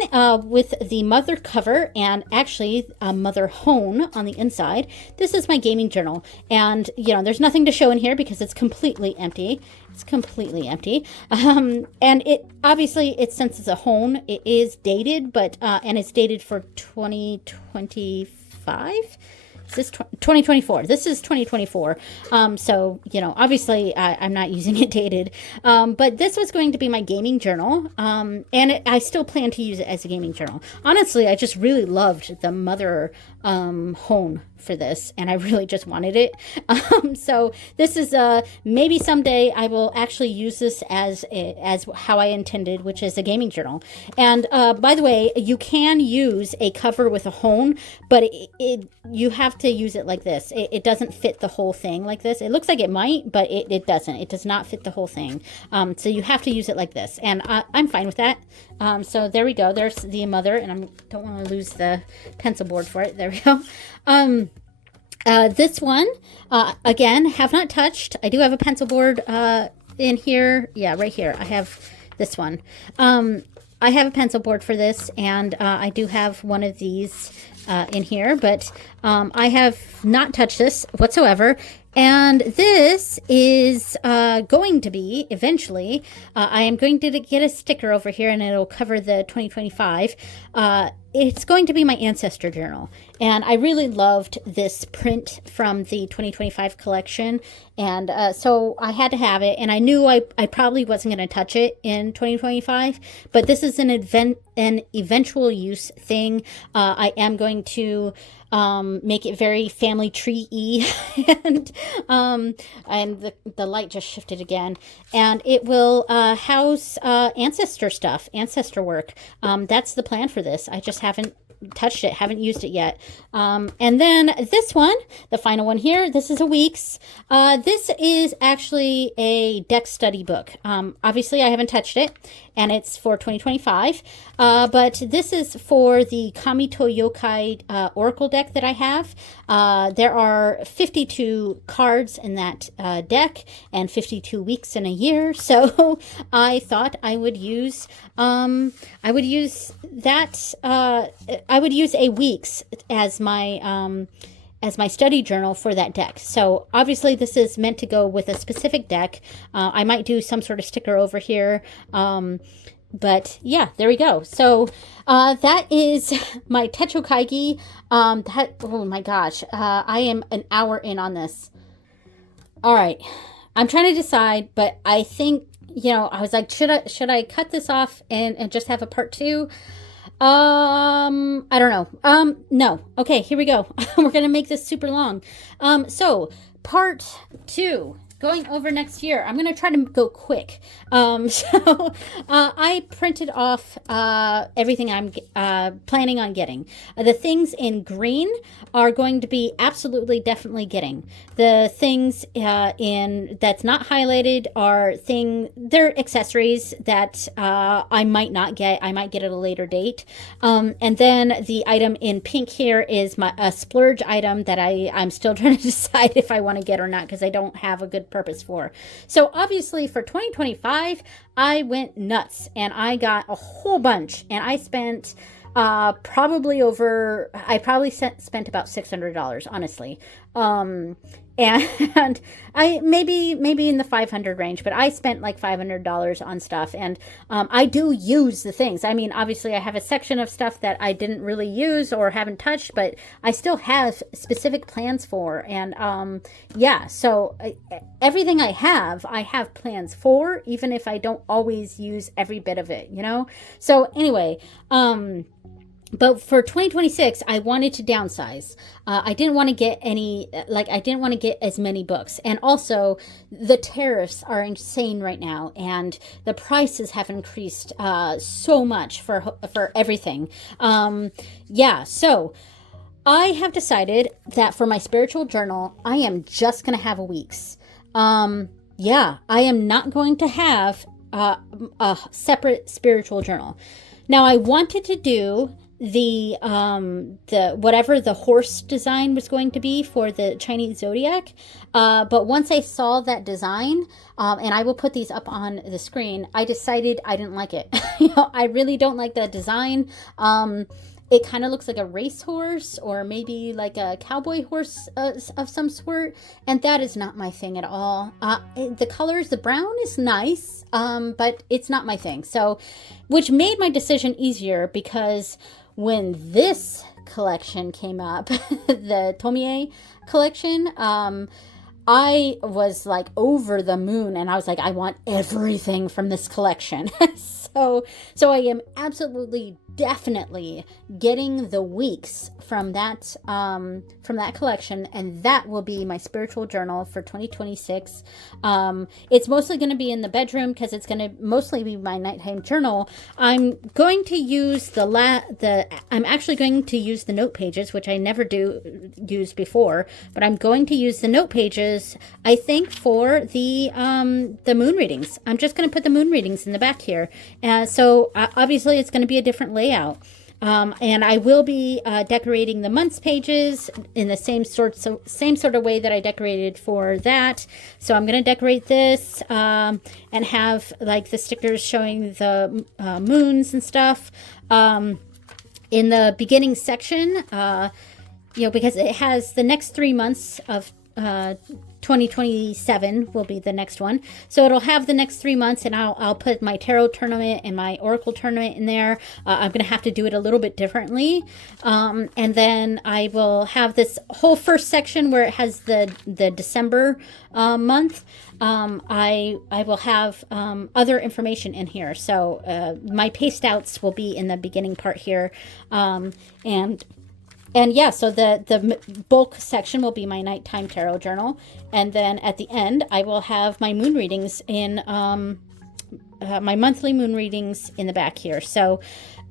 with the mother cover and actually a mother hone on the inside, this is my gaming journal. And, there's nothing to show in here because it's completely empty. It's completely empty. And since it's a hone, it is dated, but, and it's dated for 2025. Is this 2024? This is 2024. So, obviously I'm not using it dated. But this was going to be my gaming journal. And I still plan to use it as a gaming journal. Honestly, I just really loved the mother hone for this, and I really just wanted it. So this is maybe someday I will actually use this as how I intended, which is a gaming journal. And by the way, you can use a cover with a hone, but you have to use it like this. It doesn't fit the whole thing like this. It looks like it might, but it doesn't. It does not fit the whole thing. So you have to use it like this, and I'm fine with that. So there we go. There's the mother, and I don't want to lose the pencil board for it. There we go. This one, again, have not touched. I do have a pencil board in here. Yeah, right here. I have this one. I have a pencil board for this, and I do have one of these in here, but I have not touched this whatsoever. And this is going to be, eventually, I am going to get a sticker over here, and it'll cover the 2025. It's going to be my ancestor journal. And I really loved this print from the 2025 collection. And so I had to have it. And I knew I probably wasn't going to touch it in 2025. But this is an eventual use thing. I am going to make it very family tree-y. and the light just shifted again. And it will house ancestor stuff, ancestor work. That's the plan for this. I just haven't touched it, haven't used it yet. And then this one, the final one here, this is a week's. This is actually a deck study book. Obviously I haven't touched it, and it's for 2025. But this is for the Kamito Yokai Oracle deck that I have. There are 52 cards in that deck and 52 weeks in a year. So I thought I would use that. I would use a week's as my study journal for that deck. So obviously this is meant to go with a specific deck. I might do some sort of sticker over here. But yeah, there we go. So that is my Techo Kaigi. Oh my gosh, I am an hour in on this. All right, I'm trying to decide, but I think, I was like, should I cut this off and just have a part 2? I don't know. No. Okay, here we go. We're gonna make this super long. So part 2. going over next year. I'm going to try to go quick. I printed off everything I'm planning on getting. The things in green are going to be absolutely, definitely getting. The things in that's not highlighted are they're accessories that I might not get. I might get at a later date. And then the item in pink here is a splurge item that I'm still trying to decide if I want to get or not, because I don't have a good purpose for. So obviously for 2025, I went nuts and I got a whole bunch, and I spent I probably spent about $600, honestly. And I maybe in the 500 range, but I spent like $500 on stuff. And I do use the things. I mean, obviously I have a section of stuff that I didn't really use or haven't touched, but I still have specific plans for. And yeah, so everything I have plans for, even if I don't always use every bit of it, you know? So anyway, but for 2026, I wanted to downsize. I didn't want to get I didn't want to get as many books. And also, the tariffs are insane right now, and the prices have increased so much for everything. Yeah, so I have decided that for my spiritual journal, I am just going to have a week's. Yeah, I am not going to have a separate spiritual journal. Now, I wanted to do the whatever the horse design was going to be for the Chinese zodiac, but once I saw that design, and I will put these up on the screen, I decided I didn't like it. You know, I really don't like that design. It kind of looks like a racehorse or maybe like a cowboy horse of some sort, and that is not my thing at all. The colors, the brown is nice, but it's not my thing. So, which made my decision easier, because when this collection came up, the Tomie collection, I was like over the moon, and I was like, I want everything from this collection. So I am absolutely, definitely getting the weeks from that collection, and that will be my spiritual journal for 2026. It's mostly going to be in the bedroom, because it's going to mostly be my nighttime journal. I'm going to use I'm actually going to use the note pages, which I never use before, but I'm going to use the note pages, I think, for the moon readings. I'm just going to put the moon readings in the back here. So obviously it's going to be a different layout. And I will be decorating the months pages in the same sort of way that I decorated for that. So I'm going to decorate this and have like the stickers showing the moons and stuff. In the beginning section, because it has the next 3 months of 2027 will be the next one. So it'll have the next 3 months, and I'll put my tarot tournament and my oracle tournament in there. I'm going to have to do it a little bit differently. And then I will have this whole first section where it has the December month. I will have other information in here. So my paste outs will be in the beginning part here. And yeah, so the bulk section will be my nighttime tarot journal. And then at the end, I will have my moon readings in my monthly moon readings in the back here. So,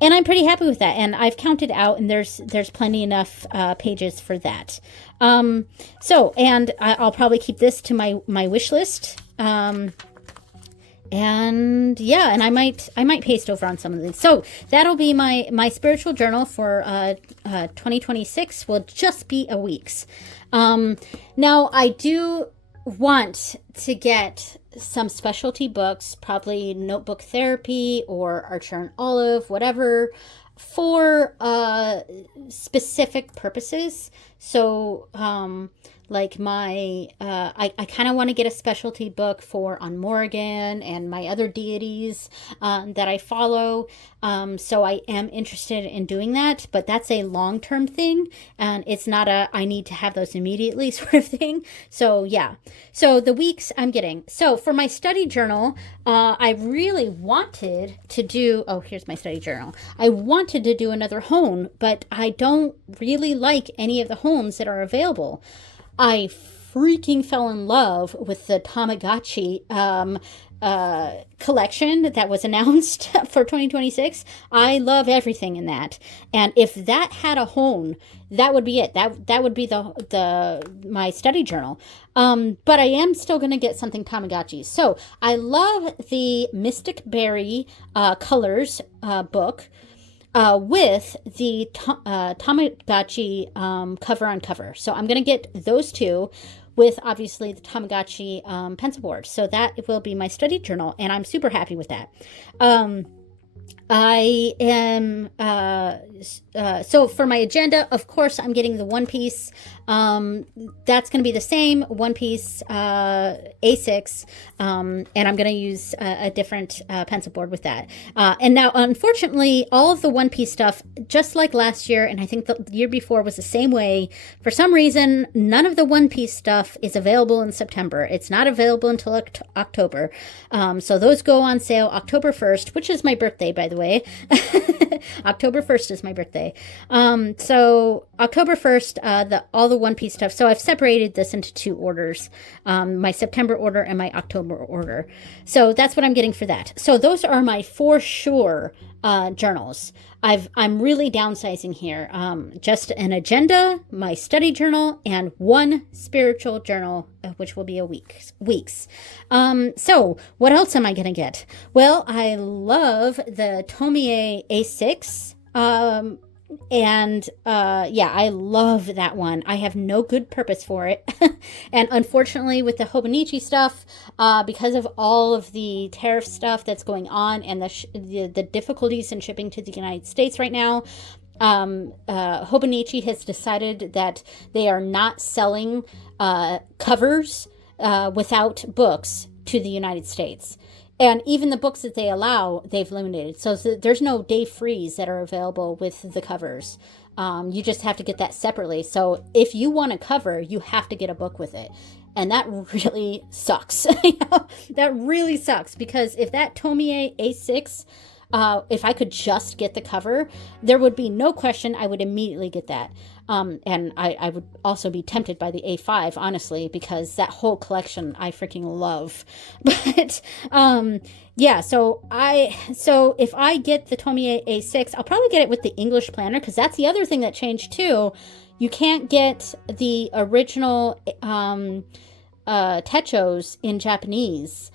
and I'm pretty happy with that. And I've counted out, and there's plenty enough pages for that. So, and I'll probably keep this to my wish list. And yeah, and I might paste over on some of these. So that'll be my spiritual journal for 2026. Will just be a week's. Now I do want to get some specialty books, probably Notebook Therapy or Archer and Olive, whatever, for specific purposes. So like I kind of want to get a specialty book on Morrigan and my other deities that I follow. So I am interested in doing that, but that's a long-term thing, and it's not I need to have those immediately sort of thing. So yeah, so the weeks I'm getting. So for my study journal, I really wanted to do, here's my study journal. I wanted to do another home, but I don't really like any of the homes that are available. I freaking fell in love with the Tamagotchi collection that was announced for 2026. I love everything in that, and if that had a home, that would be it. That would be the my study journal. But I am still gonna get something Tamagotchi. So I love the Mystic Berry colors book. With the Tamagotchi cover on cover. So I'm going to get those two with obviously the Tamagotchi pencil board. So that will be my study journal, and I'm super happy with that. I am, so for my agenda, of course, I'm getting the One Piece. That's going to be the same One Piece A6, and I'm going to use a different pencil board with that. And now, unfortunately, all of the One Piece stuff, just like last year, and I think the year before was the same way, for some reason, none of the One Piece stuff is available in September. It's not available until October. So those go on sale October 1st, which is my birthday, by the way. October 1st is my birthday. So October 1st, all the One Piece stuff. So I've separated this into two orders, my September order and my October order. So that's what I'm getting for that. So those are my for sure journals. I'm really downsizing here. Just an agenda, my study journal, and one spiritual journal, which will be a week's. So what else am I gonna get? Well, I love the Tomie A6. And yeah, I love that one. I have no good purpose for it. And unfortunately with the Hobonichi stuff, because of all of the tariff stuff that's going on and the difficulties in shipping to the United States right now, Hobonichi has decided that they are not selling covers without books to the United States. And even the books that they allow, they've limited. So there's no day frees that are available with the covers. You just have to get that separately. So if you want a cover, you have to get a book with it. And that really sucks. That really sucks, because if that Tomie A6, if I could just get the cover, there would be no question I would immediately get that. And I would also be tempted by the A5, honestly, because that whole collection I freaking love. But yeah, so if I get the Tomie A6, I'll probably get it with the English planner, because that's the other thing that changed too. You can't get the original techos in Japanese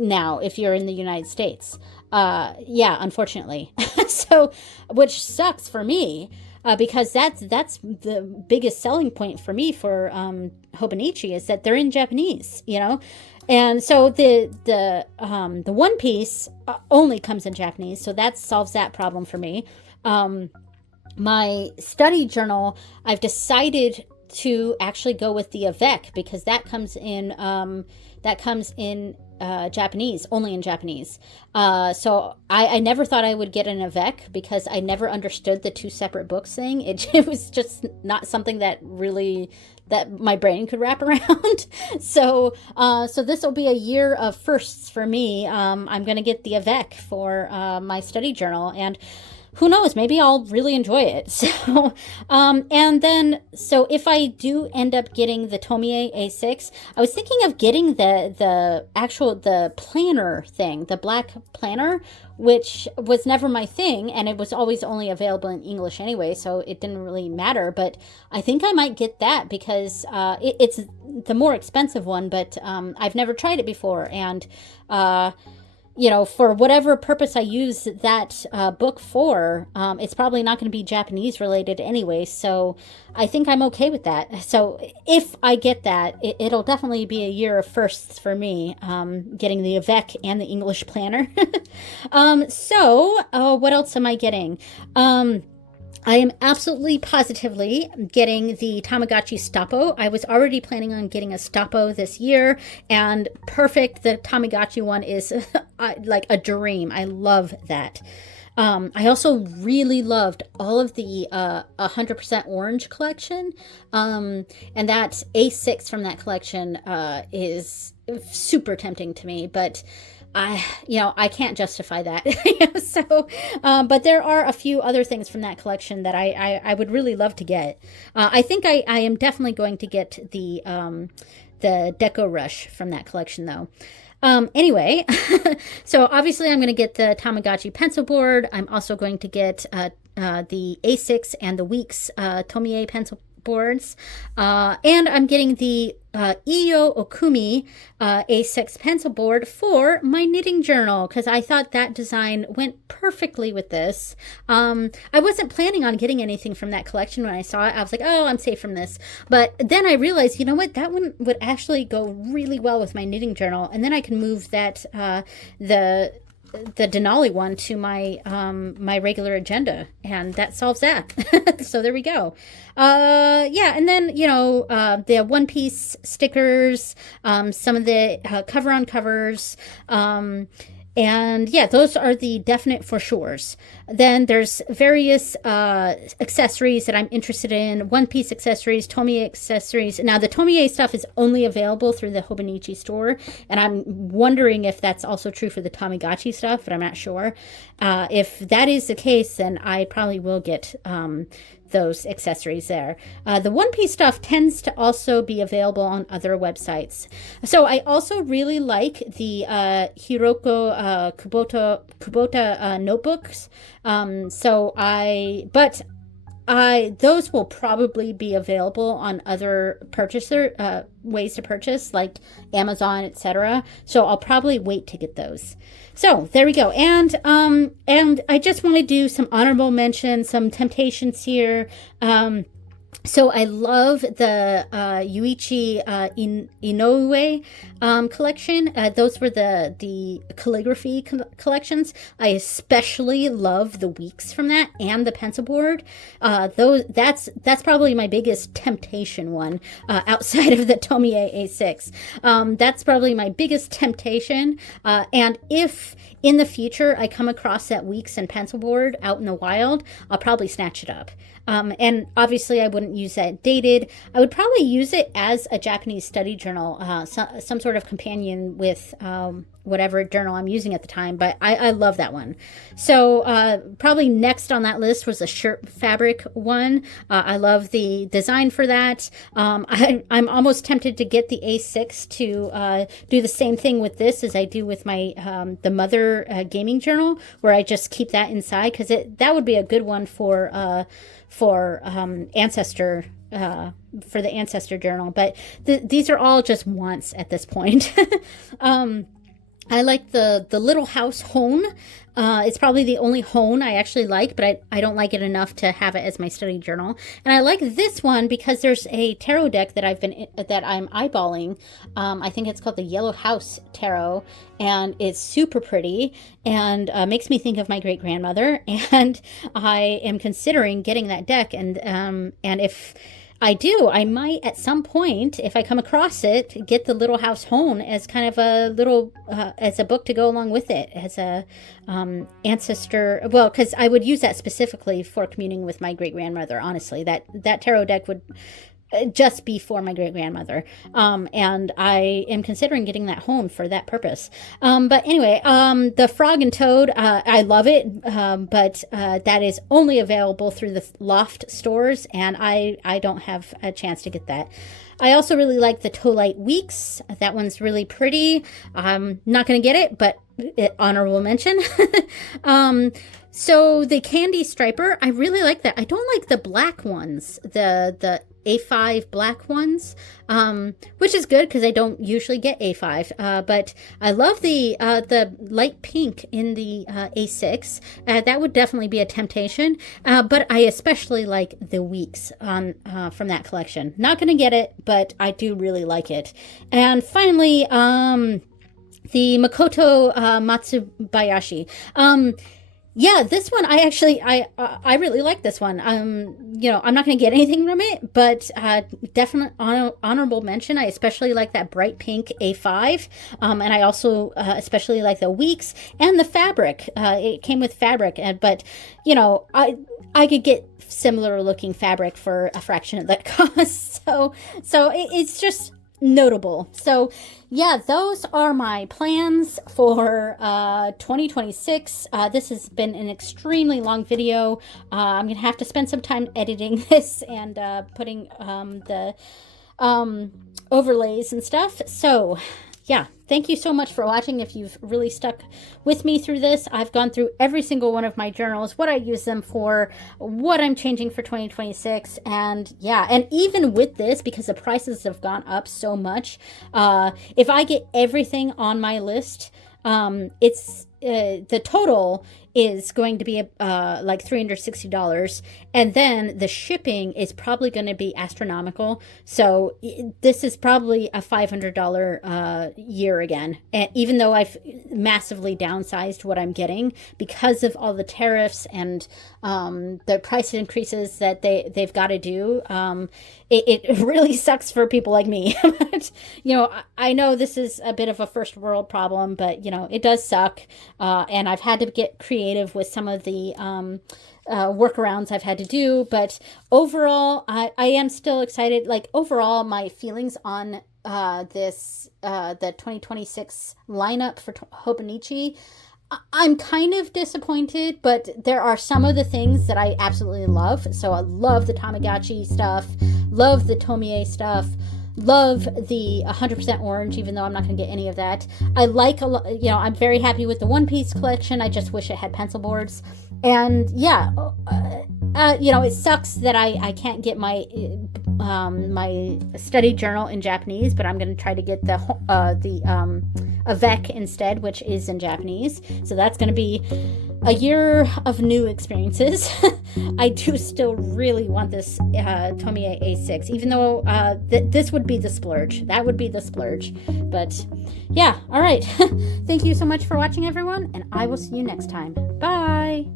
now if you're in the United States. Yeah, unfortunately. So, which sucks for me. Because that's the biggest selling point for me for Hobonichi, is that they're in Japanese, and so the One Piece only comes in Japanese, so that solves that problem for me. My study journal, I've decided to actually go with the Avec, because that comes in Japanese, only in Japanese. So I never thought I would get an Avec, because I never understood the two separate books thing. It was just not something that my brain could wrap around. So this will be a year of firsts for me. I'm going to get the Avec for my study journal, and who knows, maybe I'll really enjoy it. So, and then, so if I do end up getting the Tomie A6, I was thinking of getting the planner thing, the black planner, which was never my thing, and it was always only available in English anyway, so it didn't really matter. But I think I might get that, because it's the more expensive one, but I've never tried it before, and for whatever purpose I use that book for, it's probably not going to be Japanese related anyway, so I think I'm okay with that. So if I get that, it'll definitely be a year of firsts for me, getting the Avec and the English planner. So what else am I getting? I am absolutely positively getting the Tamagotchi Stoppo. I was already planning on getting a Stoppo this year, and perfect. The Tamagotchi one is like a dream. I love that. I also really loved all of the 100% Orange collection, and that A6 from that collection is super tempting to me, but I can't justify that. So, but there are a few other things from that collection that I would really love to get. I think I am definitely going to get the Deco Rush from that collection though. Anyway, so obviously I'm going to get the Tamagotchi pencil board. I'm also going to get the A6 and the Weeks Tomie pencil boards. And I'm getting the Iyo Okumi A6 pencil board for my knitting journal because I thought that design went perfectly with this. I wasn't planning on getting anything from that collection when I saw it. I was like, oh, I'm safe from this. But then I realized, you know what, that one would actually go really well with my knitting journal. And then I can move that, the Denali one to my my regular agenda, and that solves that. So there we go. Yeah, and then the One Piece stickers, some of the cover on covers, and yeah, those are the definite for sures. Then there's various accessories that I'm interested in. One Piece accessories, Tomie accessories. Now, the Tomie stuff is only available through the Hobonichi store, and I'm wondering if that's also true for the Tamagotchi stuff, but I'm not sure. If that is the case, then I probably will get those accessories there. The One Piece stuff tends to also be available on other websites. So I also really like the Hiroko Kubota notebooks. Those will probably be available on other ways to purchase, like Amazon, etc. So I'll probably wait to get those. So there we go. And I just want to do some honorable mentions, some temptations here. So I love the Yuichi Inoue collection. Those were the calligraphy collections. I especially love the Weeks from that and the pencil board. That's probably my biggest temptation one outside of the Tomie A6. That's probably my biggest temptation. And if in the future I come across that Weeks and pencil board out in the wild, I'll probably snatch it up. And obviously I wouldn't use that dated. I would probably use it as a Japanese study journal, some sort of companion with whatever journal I'm using at the time. But I love that one. So probably next on that list was the shirt fabric one. I love the design for that. I'm almost tempted to get the A6 to do the same thing with this as I do with my the Mother gaming journal, where I just keep that inside, because that would be a good one for Ancestor, for the Ancestor journal. But these are all just wants at this point. I like the Little House Hone. It's probably the only hone I actually like, but I don't like it enough to have it as my study journal. And I like this one because there's a tarot deck that I'm eyeballing. I think it's called the Yellow House Tarot, and it's super pretty and makes me think of my great grandmother. And I am considering getting that deck. And if I do, I might at some point, if I come across it, get the Little House Hone as kind of a little, as a book to go along with it, as a ancestor. Well, because I would use that specifically for communing with my great grandmother. Honestly, that tarot deck would just be for my great grandmother, and I am considering getting that home for that purpose. But anyway, the Frog and Toad, I love it, but that is only available through the Loft stores, and I don't have a chance to get that. I also really like the Tolite Weeks. That one's really pretty. I'm not going to get it, but honorable mention. So the Candy Striper, I really like that. I don't like the black ones, the A5 black ones, which is good because I don't usually get A5. But I love the light pink in the A6. That would definitely be a temptation. But I especially like the Weeks from that collection. Not going to get it, but I do really like it. And finally, the Makoto Matsubayashi. Yeah, this one I really like this one. I'm not going to get anything from it, but definite honorable mention. I especially like that bright pink A5, and I also especially like the Weeks and the fabric. It came with fabric, but I could get similar looking fabric for a fraction of that cost. So it's just notable. So yeah, those are my plans for 2026. This has been an extremely long video. I'm gonna have to spend some time editing this and putting the overlays and stuff. So yeah, thank you so much for watching. If you've really stuck with me through this, I've gone through every single one of my journals, what I use them for, what I'm changing for 2026. And yeah, and even with this, because the prices have gone up so much, if I get everything on my list, it's the total is going to be like $360, and then the shipping is probably going to be astronomical. So this is probably a $500 year again, and even though I've massively downsized what I'm getting because of all the tariffs and the price increases that they've got to do. It really sucks for people like me. But, you know, I know this is a bit of a first world problem, but you know, it does suck. And I've had to get creative with some of the workarounds I've had to do. But overall, I am still excited. Like overall, my feelings on the 2026 lineup for Hobonichi, I'm kind of disappointed, but there are some of the things that I absolutely love. So I love the Tamagotchi stuff, love the Tomie stuff, love the 100% orange, even though I'm not going to get any of that. I like, you know, I'm very happy with the One Piece collection. I just wish it had pencil boards. And yeah, you know, it sucks that I can't get my my study journal in Japanese, but I'm going to try to get the Avec instead, which is in Japanese. So that's going to be a year of new experiences. I do still really want this Tomie A6, even though this would be the splurge. That would be the splurge. But yeah, all right. Thank you so much for watching, everyone, and I will see you next time. Bye.